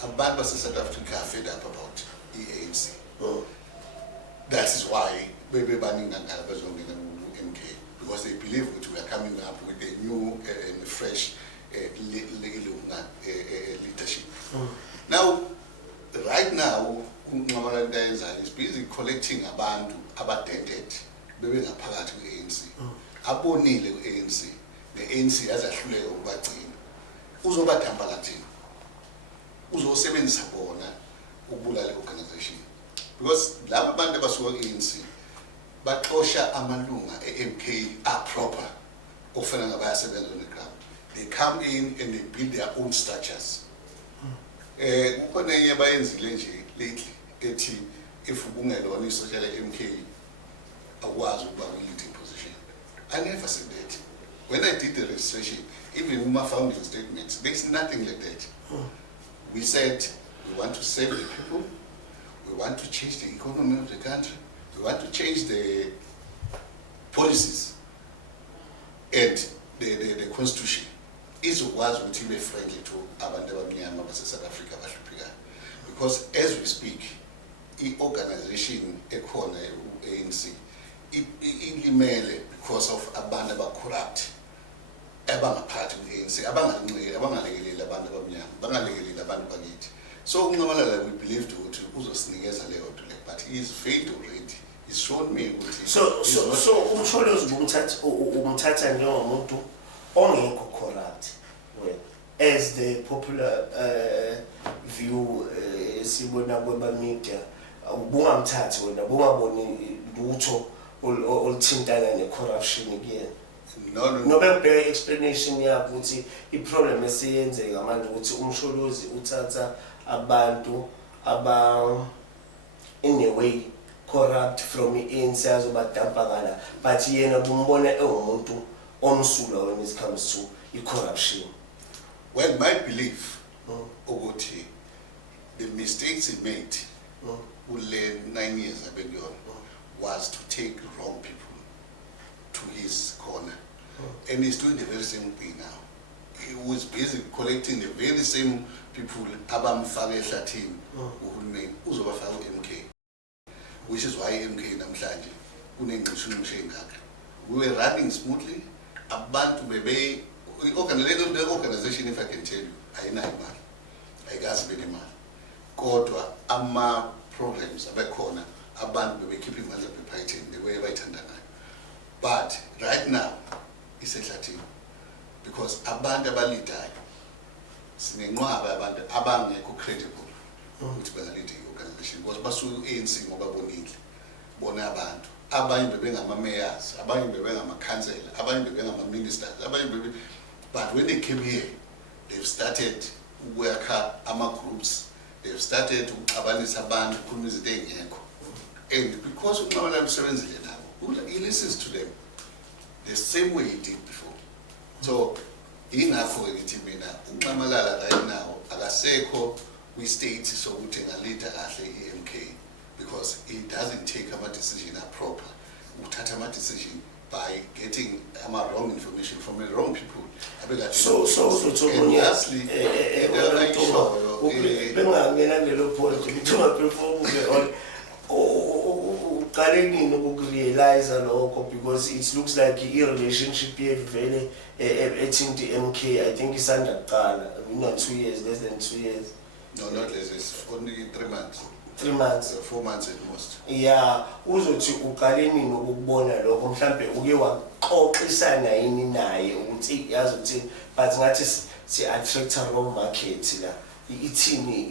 Abantu base South Africa are fed up about the ANC. That is why bebe baningi ngala bazongena ku-MK, because they believe that we are coming up with a new and fresh leadership. Now, right now, uNxamalala is busy collecting abantu abadented bebe ngaphakathi kwe-ANC. Abonile ku-ANC, ne-ANC yazahluleka ukubagcina. Uzobadamba kathini? Uzosebenzisa bona ukubulala organization. Because laba abantu abasuka ku-ANC baxosha amalunga e-MK are proper ofana ngabayasebenza on the ground. They come in and they build their own structures. Kukhona enye bayenzile nje lately ethi if ubungelona isocial MK akwazi ukuba leading position. I never said that. When I did the registration, even in my founding statements, there's nothing like that. We said we want to save the people, we want to change the economy of the country, we want to change the policies and the constitution. Izokwazi ukuthi ibe friendly to abantu abamnyama base South Africa bahluphekayo. Because as we speak, i-organization ekhona u-ANC ilimele because of abantu aba-corrupt abangaphathi ku-ANC abangalekeleli abantu abamnyama bangalekeleli abantu bakithi. So uNxamalala, we believed ukuthi uzosinikeza leyo nto le, but he is failed already. He's shown me ukuthi so umsholozi umthatha njengomuntu ongekho corrupt as the popular view sibona kweba media ubungamthathi wena bungaboni lutho oluthintana ne-corruption kuyena. No bebheka explanation yakho ukuthi i-problem esiyenzeka manje ukuthi umsholozi uthatha abantu aba in a way corrupt from i-ANC azobadampa ngala, but yena bumbona ewumuntu omsulwa when it comes to i-corruption. Well, my belief ukuthi the mistakes he made kule 9 years abekuyona was to take wrong people to his corner. And he's doing the very same thing now. He was busy collecting the very same people abamfake ehlathini uhulumeni uzobafaka uMK, which is why MK namhlanje kunengqishunisho engaka. We were running smoothly. Abantu bebe the organization, if I can tell you, ayinayo imali, ayikazi bene imali, kodwa ama programs abekhona abantu bebekhipha imali bephayithini the way bayithanda ngayo. But right now isehlathini because abantu abalidayo sinenqwaba abantu abangekho credible ukuthi bangalida i-organization because basuke ANC ngoba bonile bona abantu abanye bebengama-mayors, abanye bebengama-councillor, abanye bebengama-ministers, abanye but when they came here they've started ukwakha ama-groups, they've started ukuxabanisa abantu ukukhuluma izinto ey'ngekho, and because uNxamalala usebenzile nabo he listens to them the same way he did before. So ingakho ngithi mina uNxamalala right now akasekho kwi-state sokuthi engalida kahle i-MK because he doesn't take ama decision proper. Uthatha ama decision by getting wrong information from the wrong people. So and lastly, bengangena lelo point ngithola perform uqale nini ukurealize lokho because it looks like i-relationship yevele ethinta MK I think isanda kuqala not 2 years, less than 2 years. No, not less, it's only 3 months. 3 months. 4 months at most. Yeah, uzothi uqale nini ukubona lokho mhlambe uke waxoxisana yini naye ukuthi yazi ukuthi but ngathi si attract wrong market la ithini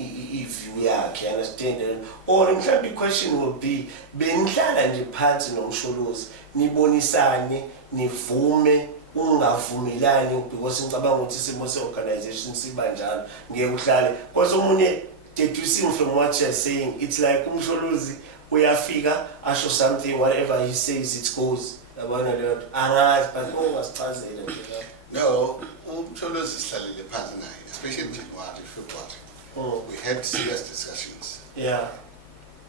i-view yakhe, understand? Or mhlambe i-question would be benihlala nje phansi nomsholozi nibonisane nivume ungavumelani because ngicabanga ukuthi isimo se-organization siba njalo ngeke uhlale because omunye deducing from what you're saying it's like umsholozi uyafika asho something whatever he says it goes yabona leyo angazi but ungasichazela nje. No, umsholozi sihlalile phansi naye especially in January, February. We had serious discussions. Yeah.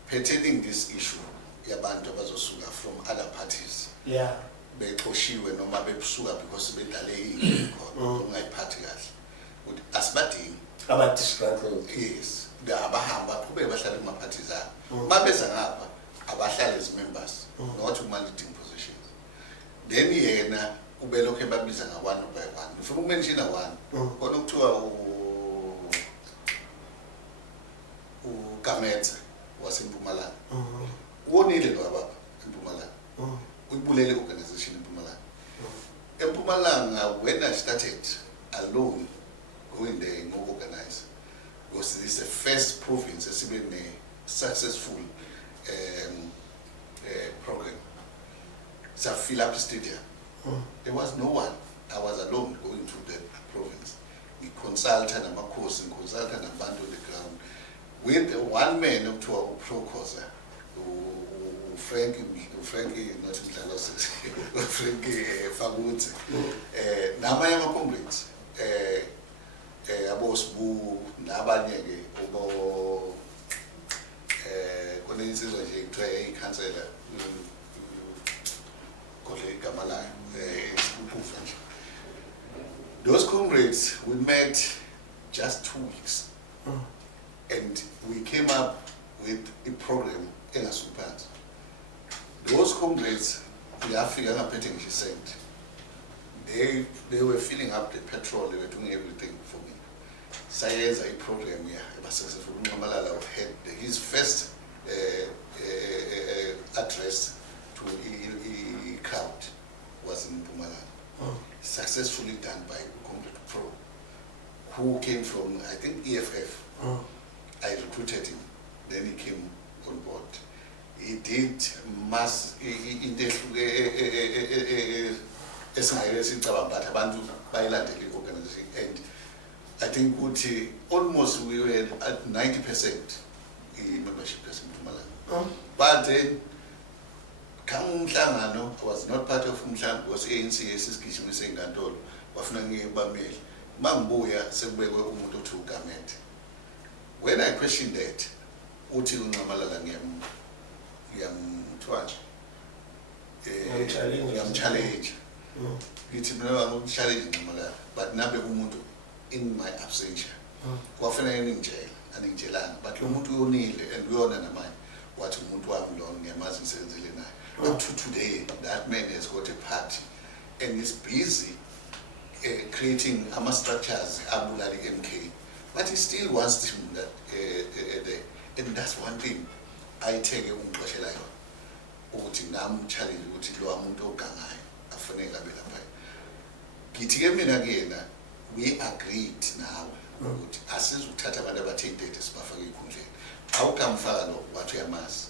Pertaining this issue yabantu abazosuka from other parties. Yeah. Bexoshiwe noma bebusuka because bedale ikhona ungayiphathi kahle ukuthi asibadingi aba-disgruntled. yes abahamba qhubeke bahlale kuma-parties abo mabeza ngapha abahlale as members not uma-leading positions. Then yena ubelokhu ebabiza nga-one by one ufuna ukumenshina one khona okuthiwa uGamete waseMpumalanga wonile lo ababa eMpumalanga uyibulele organization eMpumalanga. EMpumalanga when I started alone going there and organize because this is the first province that's been a successful program. It's a fill up stadium. There was no one. I was alone going to the province. We consulted and consulted and on the ground with one man up to our pro-causa. Frankie, not Frankie Fagutse. Namaya comrades. Abos Bu Nabanyege, Obo Coninsis was a tray canceller. Colleague Kamala. Those comrades, we met just 2 weeks. And we came up with a program in a super. Those comrades, the African Petting, she said, they were filling up the petrol, they were doing everything for me. Science a program here, it was successful. Malala had his first address to a crowd was in Mpumalanga. Successfully done by Comrade Pro, who came from, I think, EFF. I recruited him, then he came on board. He did mass organization, and I think almost we were at 90% membership in Mpumalanga. But then I was not part of Umhlanga, was ANC esisigijimisa enkantolo bafuna ngibameli mangibuya sekubekwe umuntu othi uGamete. When I questioned that, uthi uNcamalala ngiyamchallenge ngithi mina ngumchallenge Ncamalala but nabe umuntu in my absentia kwafanele aningitshelanga but lo muntu uyonile and uyona namanje wathi umuntu wami lo ngiyamazi ngisenzele naye up to today that man has got a party and is busy creating structures abulali MK, but he still wants him that and that's one thing I take umxoshela yona ukuthi nami challenge ukuthi lo umuntu ogangayo afanele abe lapha ngithi ke mina kuyena we agreed nawe ukuthi asizukuthatha abantu abathe date sibafake ekhundleni awukamfaka lo wathi uyamazi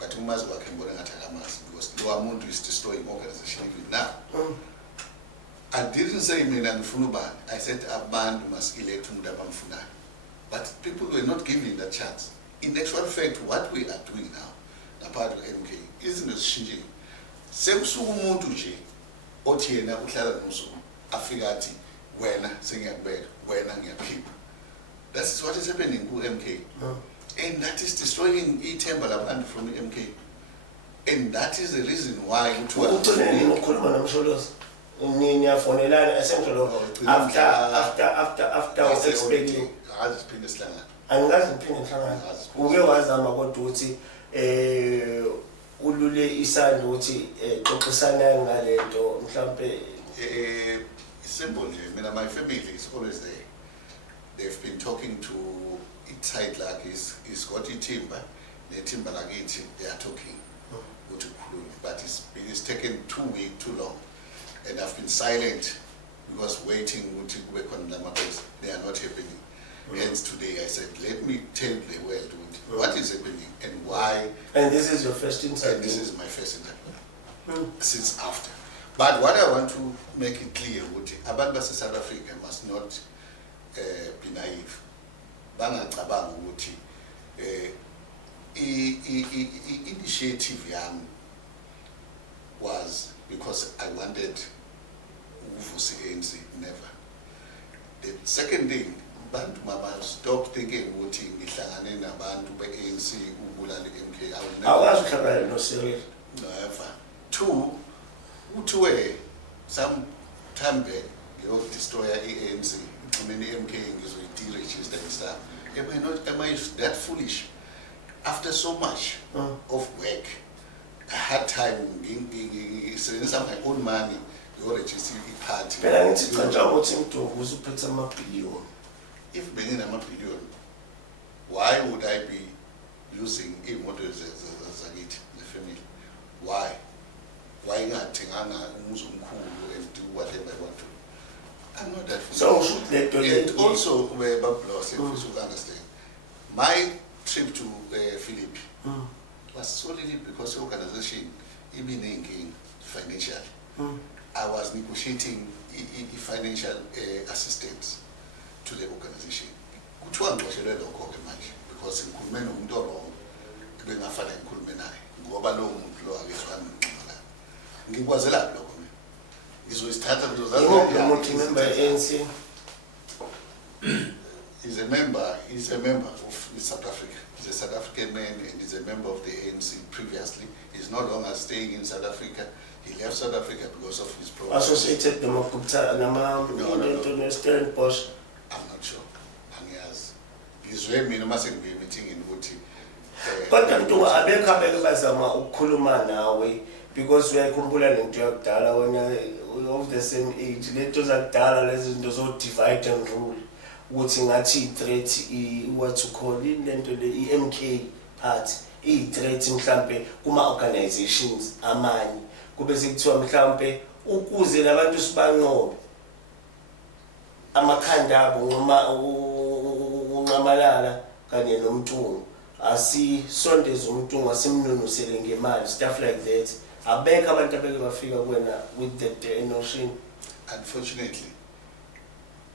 but umazi wakhe ngibona ngathi akamazi because lo umuntu is destroying organization even now. I didn't say mina ngifuna ubani. I said abantu must elect umuntu abamfunayo. But people were not given that chance. In actual fact, what we are doing now, apart from MK, izinto zishintshile. Sekusuka umuntu nje othi yena uhlala noMzulu afika athi wena sengiyakubeka, wena ngiyakhipha. That is what is happening ku MK. And that is destroying ithemba labantu from MK. And that is the reason why ukhuluma nomsholozi niyafonelana essentially after expecting aziphinde sihlangana angazi ngiphinde ngihlangana uke wazama kodwa ukuthi ulule isandla ukuthi xoxisana ngalento mhlambe simple nje mina my family is always there. They've been talking to inside like is got itimba netimba lakithi they are talking ukuthi ukhulume but it's taken 2 weeks too long. And I've been silent because waiting to work on Lamatos. They are not happening. Hence today I said, let me tell the world what is happening and why. And this is your first interview? And this is my first interview since after. But what I want to make it clear, abantu base South Africa must not be naive. Bangacabanga ukuthi initiative yami was because I wanted Uvusi ANC, never. The second thing, bantu mama stop thinking ukuthi ngihlangane nabantu be-ANC ubulali MK. Awazi uhlangana no Cyril. Never. Two, uthiwe some time back you destroy ANC. I mean MK ngizoyi-deregister and stuff. Am I that foolish? After so much of work, I had time ngisebenzisa my own money to register i-party. Phela ngithi kanjani ukuthi Mdungu uzuphethe amabhiliyoni? If benginamabhiliyoni, why would I be using imoto zakithi the family? Why? Why ngathenganga umuzi omkhulu and do whatever I want to? I'm not that foolish. So should let and also Bablos, if you should understand. My trip to Philip was solely because the organization, even financial. I was negotiating financial assistance to the organization. Kuthiwa ngixoshelwe lokho ke manje because ngikhulume nomuntu wrong ebengafana ngikhulume naye ngoba lo muntu lo akezwani ngixoxa. Ngikwazela lokho mina. Ngizoyithatha umuntu member ANC. He's a member of South Africa. He's a South African man and he's a member of the ANC previously. He's no longer staying in South Africa. He left South Africa because of his problems. Associated Namagupta and Stellenbosch. I'm not sure. Angiyazi. Ngizwe mina mase ngibe meeting in ukuthi kodwa Mdungu abekho bazama ukukhuluma nawe because uyayikhumbula lento yakudala wena of the same age lento zakudala lezi zinto zo divide and rule ukuthi ngathi threat what to call lento le iMK party threat mhlambe kuma organizations amanye kube sekuthiwa mhlambe ukuze labantu sibanqobe amakhanda abo noma uNcamalala kanye noMtungu asisondeze uMtungu asimnunusele ngemali stuff like that abeka abantu abeke bafika kuwena with the notion. Unfortunately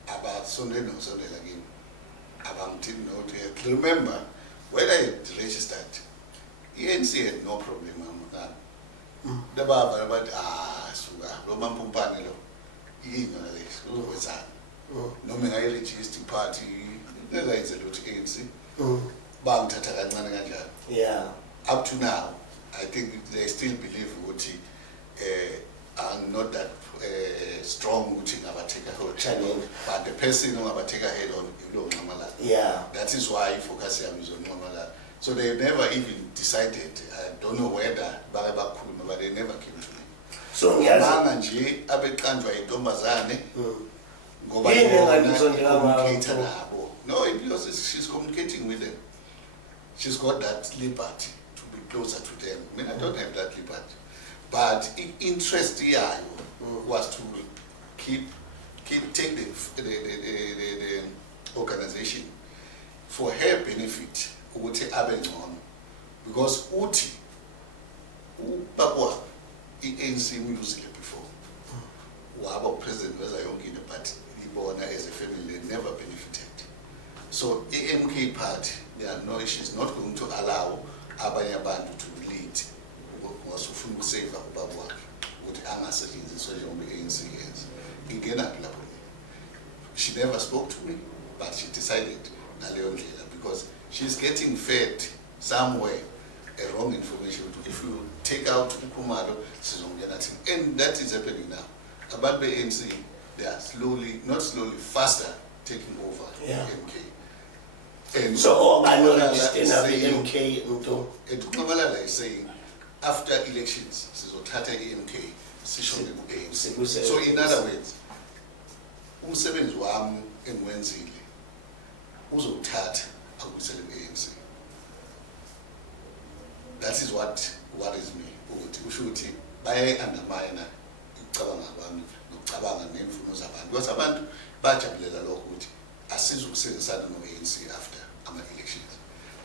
abasondele nosondela kimi abamthini nothi remember when I registered ANC had no problem amaka dababa bathi suka lo mampumpane lo yini leso uzowenzani noma ngayiregister party lezayenze lutho ANC bangithatha kancane kanjalo. Yeah. Up to now, I think they still believe ukuthi I'm not that strong ukuthi ngabateka challenge, but the person ongabateka head on ilo Nxamalala. Yeah. That is why focus yami is on Nxamalala. So they never even decided. I don't know whether bakhuluma, but they never came to me. So Manga nje abeqanjwa intombazane ngoba communicator nabo. No, because she's communicating with them. She's got that liberty to be closer to them. I mean, I don't have that liberty. But interest yayo was to take the organization for her benefit ukuthi abe ngcono, because uthi ubaba ANC musically before waba president weza yonke into, but ibona as a family they never benefited. So MK party, she's not going to allow abanye abantu to lead ngosufuna ukusave ubaba wakhe ukuthi angasetshenziswa njengoba ANC yenza. Ingena lapho. She never spoke to me, but she decided ngaleyo ndlela because she's getting fed somewhere a wrong information. If you take out Khumalo, and that is happening now. Abantu be-ANC, they are slowly, not slowly, faster taking over MK. And so I know MK. And Nxamalala is saying, after elections, sizothatha MK, sishone ku-ANC. So in other words, umsebenzi wami engiwenzile uzothatha akubuyisele ku-ANC. That is what worries me. Usho ukuthi bayayi-undermine ukucabanga kwami nokucabanga nemfuno zabantu, because abantu bajabulela lokho ukuthi asizukusebenzisana no-ANC after ama-elections,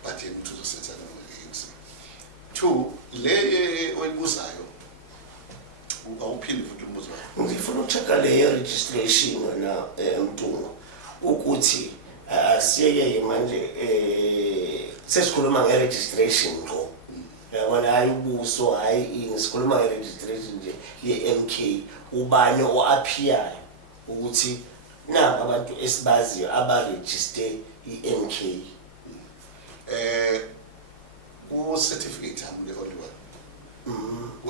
but yena uthi uzosebenzisana no-ANC. Two, le oyibuzayo awuphinde futhi umbuzo wakho. Ngifuna ukuchecka le registration wena Mtungu ukuthi asiyeke manje sesikhuluma nge-registration ngqo. Yabona hayi ubuso hayi ini, sikhuluma nge-registration nje ye-MK. Ubani o-appear ukuthi nabo abantu esibaziyo abaregister i-MK. Certificate I'm the only one.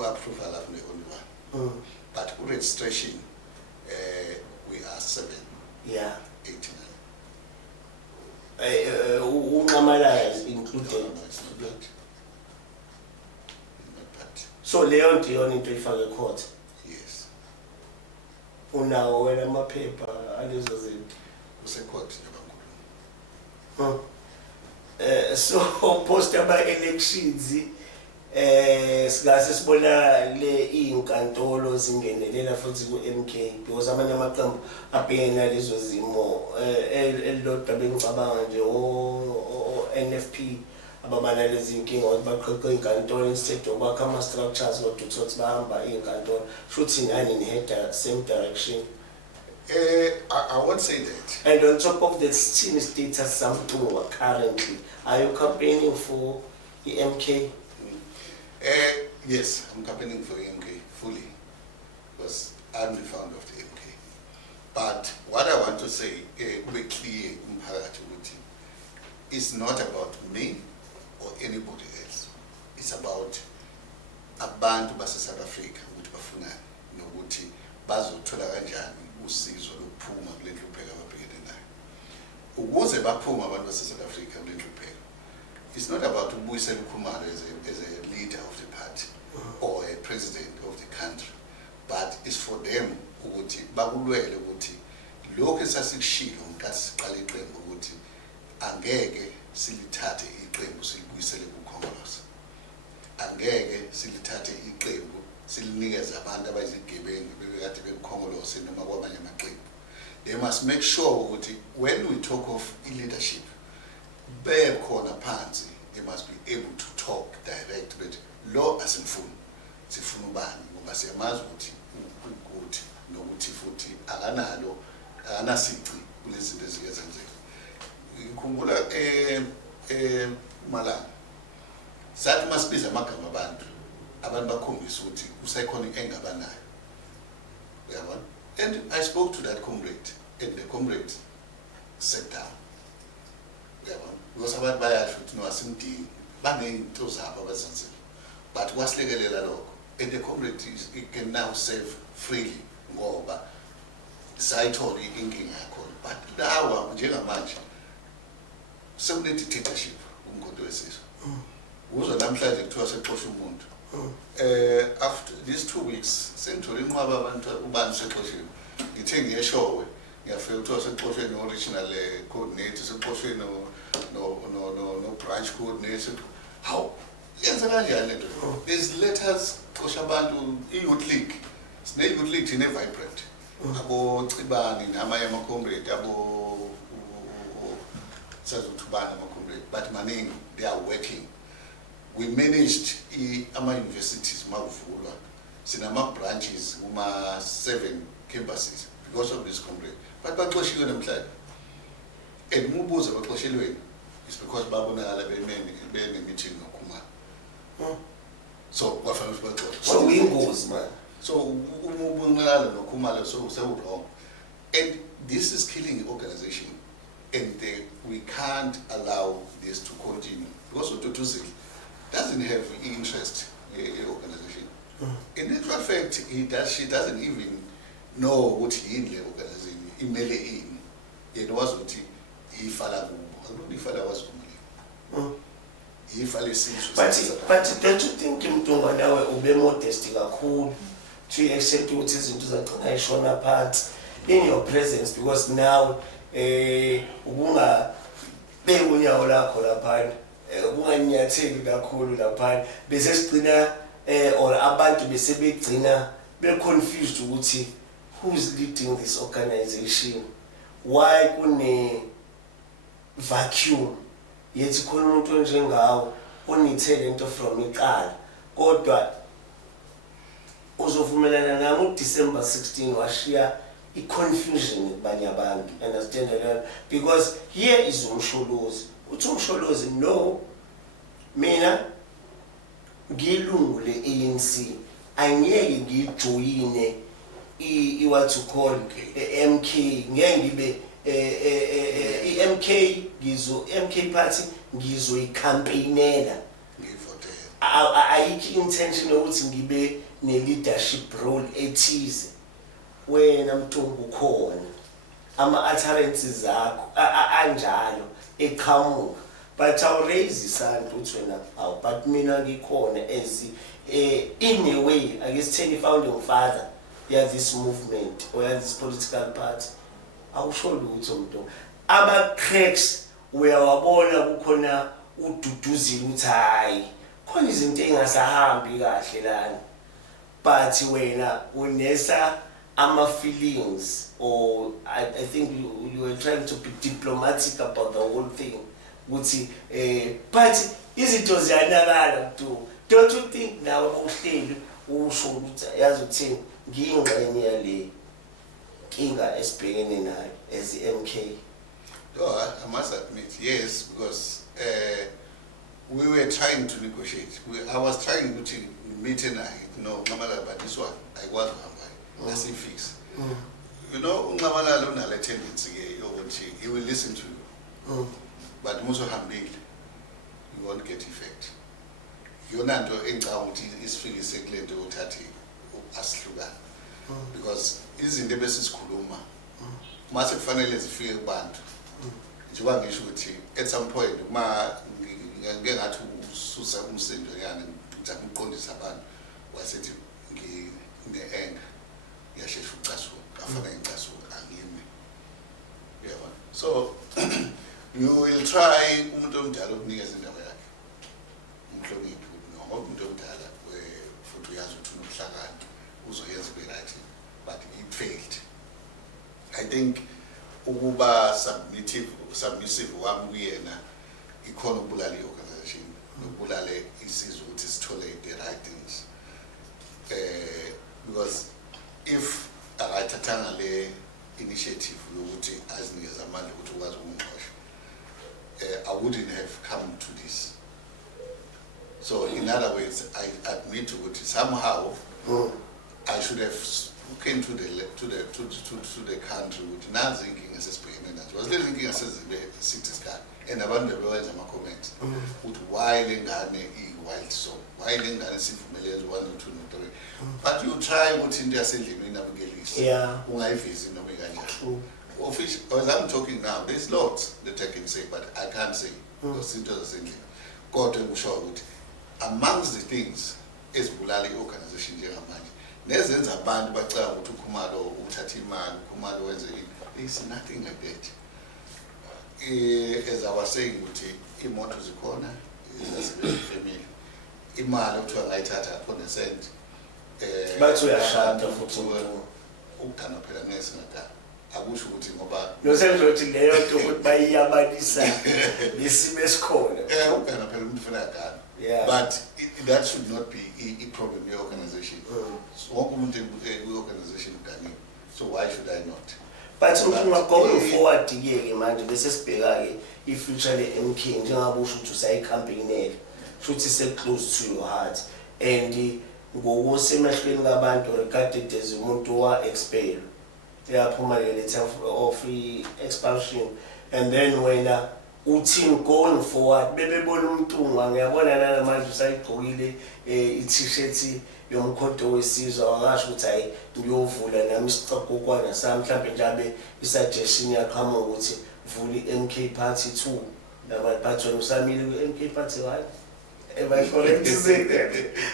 Approval I'm the only one. But registration we are 7. Yeah. 89. Nxamalala is included. No, it's not that. Not that. So leyo nto yona into ifake court. Yes. Unawo wena amaphepha alezo zinto. Use-court njengabankulu. So post ama-elections singase sibona le inkantolo zingenelela futhi ku-MK because amanye amaqembu abhekene nalezo zimo elilodwa bengicabanga nje o-NFP ababana lezi inkinga ukuthi baqoqe inkantolo instead yokwakha ama-structures kodwa uthothi bahamba iy'nkantolo futhi nani niheda same direction. I won't say that. And on top of that, still status something currently. Are you campaigning for the MK? Yes, I'm campaigning for MK fully because I'm the founder of the MK. But what I want to say, be clear, it's not about me or anybody else. It's about abantu base South Africa ukuthi bafuna nokuthi bazothola kanjani usizo lokuphuma kule nhlupheko ababhekene nayo. Ukuze baphume abantu base South Africa kule nhlupheko. It's not about ukubuyisela uKhumalo as a leader of the party or a president of the country, but it's for them ukuthi bakulwele ukuthi lokho esasikushilo ngenkathi siqala iqembu ukuthi angeke silithathe iqembu silibuyisele kuKhongolose. Angeke silithathe iqembu silinikeze abantu abayizigebengu bebekade bebuKhongolose noma kwamanye amaqembu. They must make sure ukuthi when we talk of leadership bekhona phansi, they must be able to talk direct, but lo asimfuni sifuna ubani ngoba siyamazi ukuthi ukuthi nokuthi futhi akanasici kulezi zinto ezenzeka. Ngikhumbula Malanga sathi masibiza amagama abantu bakhombisa ukuthi usekhona engabanayo. Uyabona? And I spoke to that comrade, and the comrade sat down. uyabona because abantu bayasho ukuthi no asimdingi baney'nto zabo abazenzile but kwasilekelela lokho and the comrade can now save freely ngoba sayithola inkinga yakhona but lawa njengamanje sekune-dictatorship umkhonto wesizwe uzwa namhlanje kuthiwa sexosha umuntu after these 2 weeks sengithole inqwaba abantu ubani sexoshiwe ngithe ngiyeshowe ngiyafika kuthiwa sexoshwe no-original coordinator sexoshwe no-branch coordinator how yenza kanjani lento there's letters xosha abantu i-youth league sine-youth league thine vibrant abo-Cibani namanye ama-comrade sazothubana ama-comrade but maningi they are working. We managed ama-universities mavulwa sinama-branches kuma-7 campuses because of this comrade but baxoshiwe namhlanje and umubuzo baxoshelweni is because babonakala bene-meeting noKhumalo so kwafanele ukuthi baxoshwe so uyingozi man so ubonakala noKhumalo so wrong and this is killing the organization and we can't allow this to continue because uDuduzile doesn't have interest in the organization. In actual fact, she doesn't even know what he in the organization. Imele in. It was what he fala kubo. I don't know if I was only. He fala since. But don't you think Mtunga nawe ube modest kakhulu to accept ukuthi izinto zagcina ishona phansi in your presence because now ubunga bekunyawo lakho lapha kunganyatheli kakhulu lapha bese sigcina or abantu bese begcina be confused ukuthi who's leading this organization why kune vacuum yethi khona umuntu onjengawo onithele into from iqala kodwa uzovumelana nami December 16 washiya i-confusion kubanye abantu understand that because here is umsholozi uthi umsholozi no mina ngilungu le-ANC angeke ngijoyine what to call MK ngeke ngibe i-MK MK party ngizoyicampaignela ayikho intention ukuthi ngibe ne-leadership role ethize wena Mtungu khona ama-utterances zakho anjalo eqhamuka but I'll raise isandla uthi wena awu but mina ngikhona as in a way I guess tell the founding father ya this movement or ya this political party awusho lutho Mtungu ama-cracks uyawabona kukhona uDuduzile ukuthi hayi khona izinto engasahambi kahle lana but wena unesa ama-feelings or I think you were trying to be diplomatic about the whole thing ukuthi but izinto ziyanakala Mtungu don't you think nawe uhleli usho ukuthi yazi uthini ngiyingxenye yale kinga esibhekene nayo as MK? No, I must admit yes because we were trying to negotiate. I was trying to meet and but this one I was let's see fix. You know, Ungamalala una tendency he will listen to you. But most of Hambil, you won't get effect. You're not is feeling second to 30 asluga. Because it's in the basis kuluma. Massive funnel is free band. At some point, ngeke ngathi ususa umsindo yani ngizama uqondisa abantu wasethi ngine-anger yashesha ucasuka afana ngicasuka angimi yabona so you will try umuntu omdala ukunikeza indaba yakhe umhloniphi noma umuntu omdala futhi uyazi ukuthi unobuhlakani uzoyenza ibe right but it failed. I think ukuba submissive wami kuyena ikhona ukubulala i-organization nokubulala isizwe ukuthi sithole the right things because if akathathanga le initiative yokuthi azinikeze amandla ukuthi ukwazi ukumxosha I wouldn't have come to this. So in other words I admit ukuthi somehow I should have came to the country with nazi inkinga sesibhekene nazo was le inkinga sezibe cities ka and abantu bewenza ama-comments ukuthi why le ngane i-wild so why le ngane sivumeleze 1 2 3 but you try ukuthi into yasendlini inabukelise ungayivezi noma ikanjani. Official, as I'm talking now, there's lots that I can say, but I can't say because it doesn't say. God will show it. Amongst the things is Bulali organization njengamanje. Nezenza abantu bacela ukuthi uKhumalo uthatha imali, uKhumalo wenze ini. There's nothing like that. As I was saying ukuthi imoto zikhona, izasebenza family. Imali okuthiwa ngayithatha khona send. Bathi uyashada futhi ukugana phela ngeke ngada. Akusho ukuthi ngoba nosenzothi leyo nto ukuthi bayiyabanisa nesimo esikhona ukugana phela umuntu ufuna agana. Yeah. But that should not be a problem in your organization. So wonke umuntu kwi-organization uganiwe. So why should I not? But going forward ke manje bese sibheka ke i-future le-MK njengabe usho ukuthi usayicampaignela futhi se-close to your heart and ngokusemehlweni kabantu regarded as umuntu wa-expel yaphuma le letter of expulsion and then wena uthini going forward bebebona umntungwa ngiyabona namanje usayigqokile i-t-shirt yomkhonto wesizwe akasho ukuthi hayi ngiyovula nami isicokwana sami mhlawumbe njabe i-suggestion yaqhamuka ukuthi vula i-MK Party 2 nabantu bathi wena usamile kwi-MK Party 1. Am I correct to say that?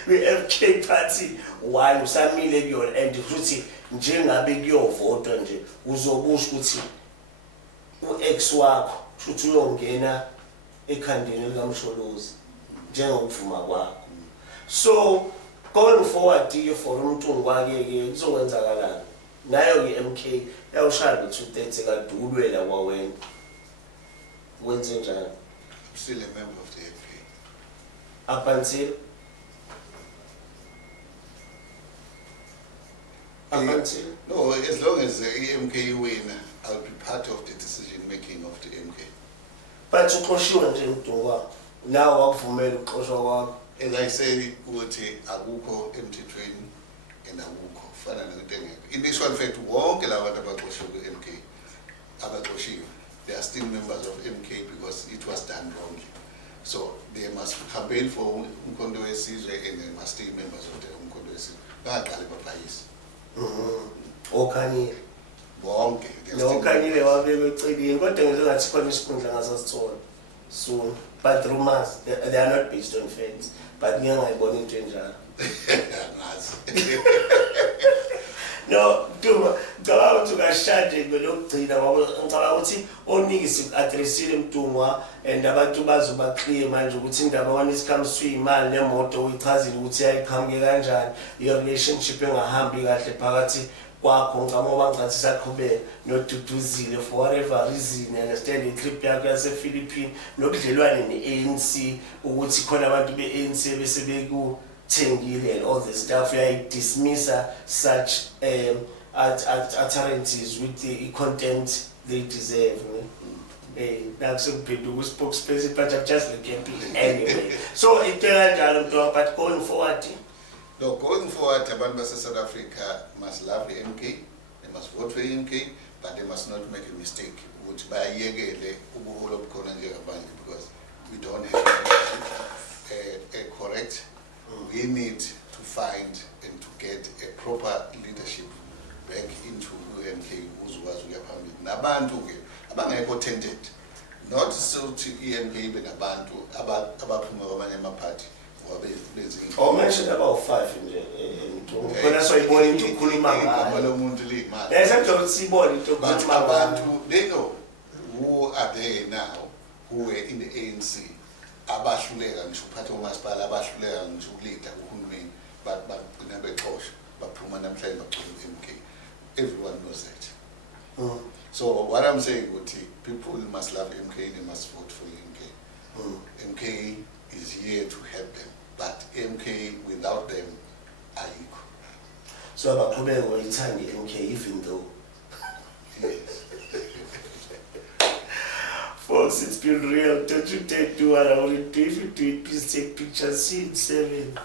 We-MK Party 1 usamile kuyona and futhi njengabe kuyovotwa nje uzobusha ukuthi u-ex wakho futhi uyongena ekhandeni likaMsholozi njengokuvuma kwakho. So going forward for umntungwa ke kuzokwenzakalana nayo ke MK yawushaya ngo-230 kadulwela kwawena wenze njani? I'm still a member of the MK. Up until no, as long as the MK win, I'll be part of the decision making of the MK. But uqoshiwe nje umntungwa nawe wakuvumela uqoshwa kwakho. As I say ukuthi akukho emthethweni and akukho fana nento engekho. In this one fact wonke labantu abaxoshiwe ku-MK abaxoshiwe they are still members of MK because it was done wrongly. So they must campaign for Umkhonto Wesizwe and they must stay members of the Umkhonto Wesizwe. Baqale babhayisa. Okhanyile bonke nokhanyile wabekwe eceleni kodwa ngizongathi khona isikhundla ngasasithola soon but rumors they are not based on facts but ngiyangayibona into enjalo. No, ngicabanga ukuthi ungashade lokugcina ngoba ngicabanga ukuthi onikisi ku-addressile Mtungwa and abantu bazoba clear manje ukuthi indaba one is comes to imali nemoto uyichazile ukuthi yayiqhamuke kanjani your relationship engahambi kahle phakathi kwakho ngoba ngicathi saqhubeka noduduzile for whatever reason understand i-trip yakho yase-Philippines nobudlelwane ne-ANC ukuthi khona abantu be-ANC bese bekuthengile and all the stuff uyayidismissa such utterances with the content they deserve. That's a bit spokesperson, but I'm just looking anyway. So it but going forward. No, going forward, abantu base-South Africa must love the MK, they must vote for the MK, but they must not make a mistake. Which bayekele ubuholo obukhona njengamanje because we don't have a correct. We need to find and to get a proper leadership back into UMK uzokwazi ukuya phambili. Nabantu ke abangekho tainted. Not so to EMK ibe nabantu abaphuma kwamanye ama-party ngoba bezinto. Mention about 5 nje khona soyibona into ukhuluma ngayo. Lo muntu limali. Lesenzo sibona into ukhuluma abantu they know who are there now who were in the ANC. Abahluleka ngisho uphathe umasipala abahluleka ngisho ukulida uhulumeni bagcina bexoshwa baphuma namhlanje bagcina MK. Everyone knows that. So what I'm saying ukuthi people must love MK, they must vote for MK. MK is here to help them, but MK without them ayikho. So abaqhubeka ngoyithanda MK even though. Yes. Folks, it's been real. Don't you take do what I want to do. If you do it, please take pictures. See you in 7.